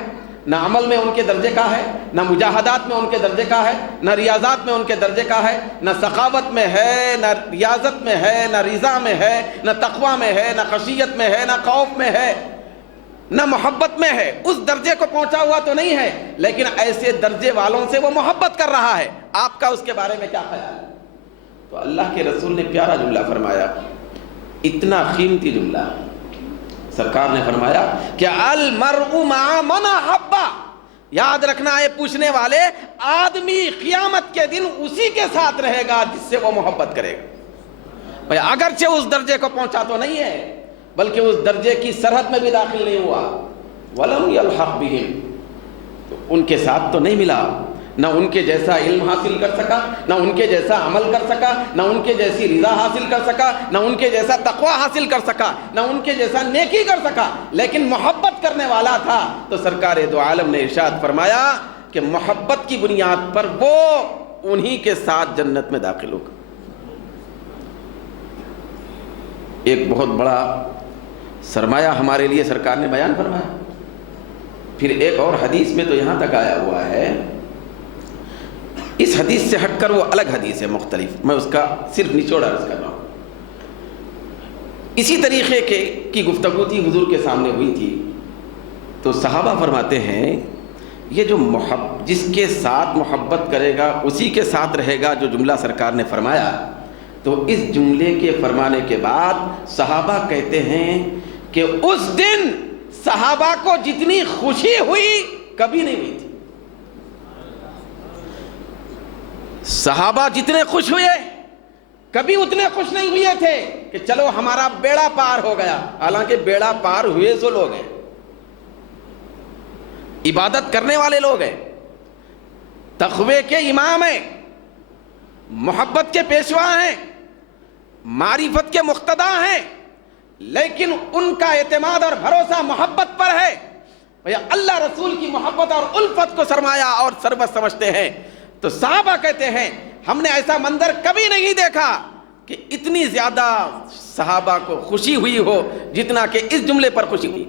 نہ عمل میں ان کے درجے کا ہے، نہ مجاہدات میں ان کے درجے کا ہے، نہ ریاضات میں ان کے درجے کا ہے، نہ سخاوت میں ہے، نہ ریاضت میں ہے، نہ رضا میں ہے، نہ تقوی میں ہے، نہ خشیت میں ہے، نہ خوف میں ہے، نہ محبت میں ہے۔ اس درجے کو پہنچا ہوا تو نہیں ہے، لیکن ایسے درجے والوں سے وہ محبت کر رہا ہے۔ آپ کا اس کے بارے میں کیا خیال ہے؟ تو اللہ کے رسول نے پیارا جملہ فرمایا، اتنا قیمتی جملہ، سرکار نے فرمایا کہ المرء مع من احب۔ یاد رکھنا ہے پوچھنے والے، آدمی قیامت کے دن اسی کے ساتھ رہے گا جس سے وہ محبت کرے گا۔ بھئی اگرچہ اس درجے کو پہنچا تو نہیں ہے، بلکہ اس درجے کی سرحد میں بھی داخل نہیں ہوا، وَلَمْ يَلْحَقْ بِهِمْ، تو ان کے ساتھ تو نہیں ملا، نہ ان کے جیسا علم حاصل کر سکا، نہ ان کے جیسا عمل کر سکا، نہ ان کے جیسی رضا حاصل کر سکا، نہ ان کے جیسا تقوی حاصل کر سکا، نہ ان کے جیسا نیکی کر سکا، لیکن محبت کرنے والا تھا۔ تو سرکار دو عالم نے ارشاد فرمایا کہ محبت کی بنیاد پر وہ انہی کے ساتھ جنت میں داخل ہوگا۔ ایک بہت بڑا سرمایہ ہمارے لیے سرکار نے بیان فرمایا۔ پھر ایک اور حدیث میں تو یہاں تک آیا ہوا ہے، اس حدیث سے ہٹ کر وہ الگ حدیث ہے مختلف، میں اس کا صرف نچوڑ عرض کر رہا ہوں۔ اسی طریقے کی گفتگو تھی، حضور کے سامنے ہوئی تھی، تو صحابہ فرماتے ہیں یہ جو جس کے ساتھ محبت کرے گا اسی کے ساتھ رہے گا، جو جملہ سرکار نے فرمایا، تو اس جملے کے فرمانے کے بعد صحابہ کہتے ہیں کہ اس دن صحابہ کو جتنی خوشی ہوئی کبھی نہیں ہوئی تھی۔ صحابہ جتنے خوش ہوئے کبھی اتنے خوش نہیں ہوئے تھے کہ چلو ہمارا بیڑا پار ہو گیا، حالانکہ بیڑا پار ہوئے جو لوگ ہیں، عبادت کرنے والے لوگ ہیں، تقوی کے امام ہیں، محبت کے پیشوا ہیں، معرفت کے مقتدا ہیں، لیکن ان کا اعتماد اور بھروسہ محبت پر ہے۔ اللہ رسول کی محبت اور الفت کو سرمایہ اور ثروت سمجھتے ہیں۔ تو صحابہ کہتے ہیں ہم نے ایسا منظر کبھی نہیں دیکھا کہ اتنی زیادہ صحابہ کو خوشی ہوئی ہو جتنا کہ اس جملے پر خوشی ہوئی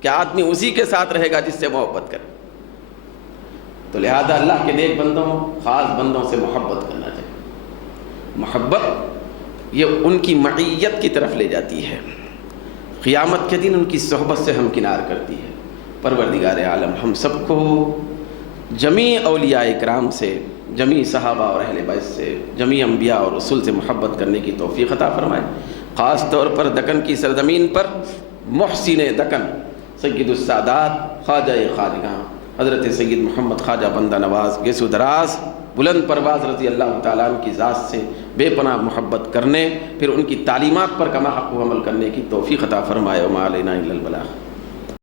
کہ آدمی اسی کے ساتھ رہے گا جس سے محبت کرے۔ تو لہذا اللہ کے نیک بندوں، خاص بندوں سے محبت کرنا چاہیے۔ محبت یہ ان کی معیت کی طرف لے جاتی ہے، قیامت کے دن ان کی صحبت سے ہمکنار کرتی ہے۔ پروردگار عالم ہم سب کو جمیع اولیاء اکرام سے، جمیع صحابہ اور اہل بیت سے، جمیع انبیاء اور رسول سے محبت کرنے کی توفیق عطا فرمائے۔ خاص طور پر دکن کی سرزمین پر محسن دکن سید السادات خواجہ خواجگاں حضرت سید محمد خواجہ بندہ نواز گیسو دراز بلند پرواز رضی اللہ تعالیٰ عنہ کی ذات سے بے پناہ محبت کرنے، پھر ان کی تعلیمات پر کما حق و عمل کرنے کی توفیق عطا فرمائے۔ وما علینا الا البلاغ۔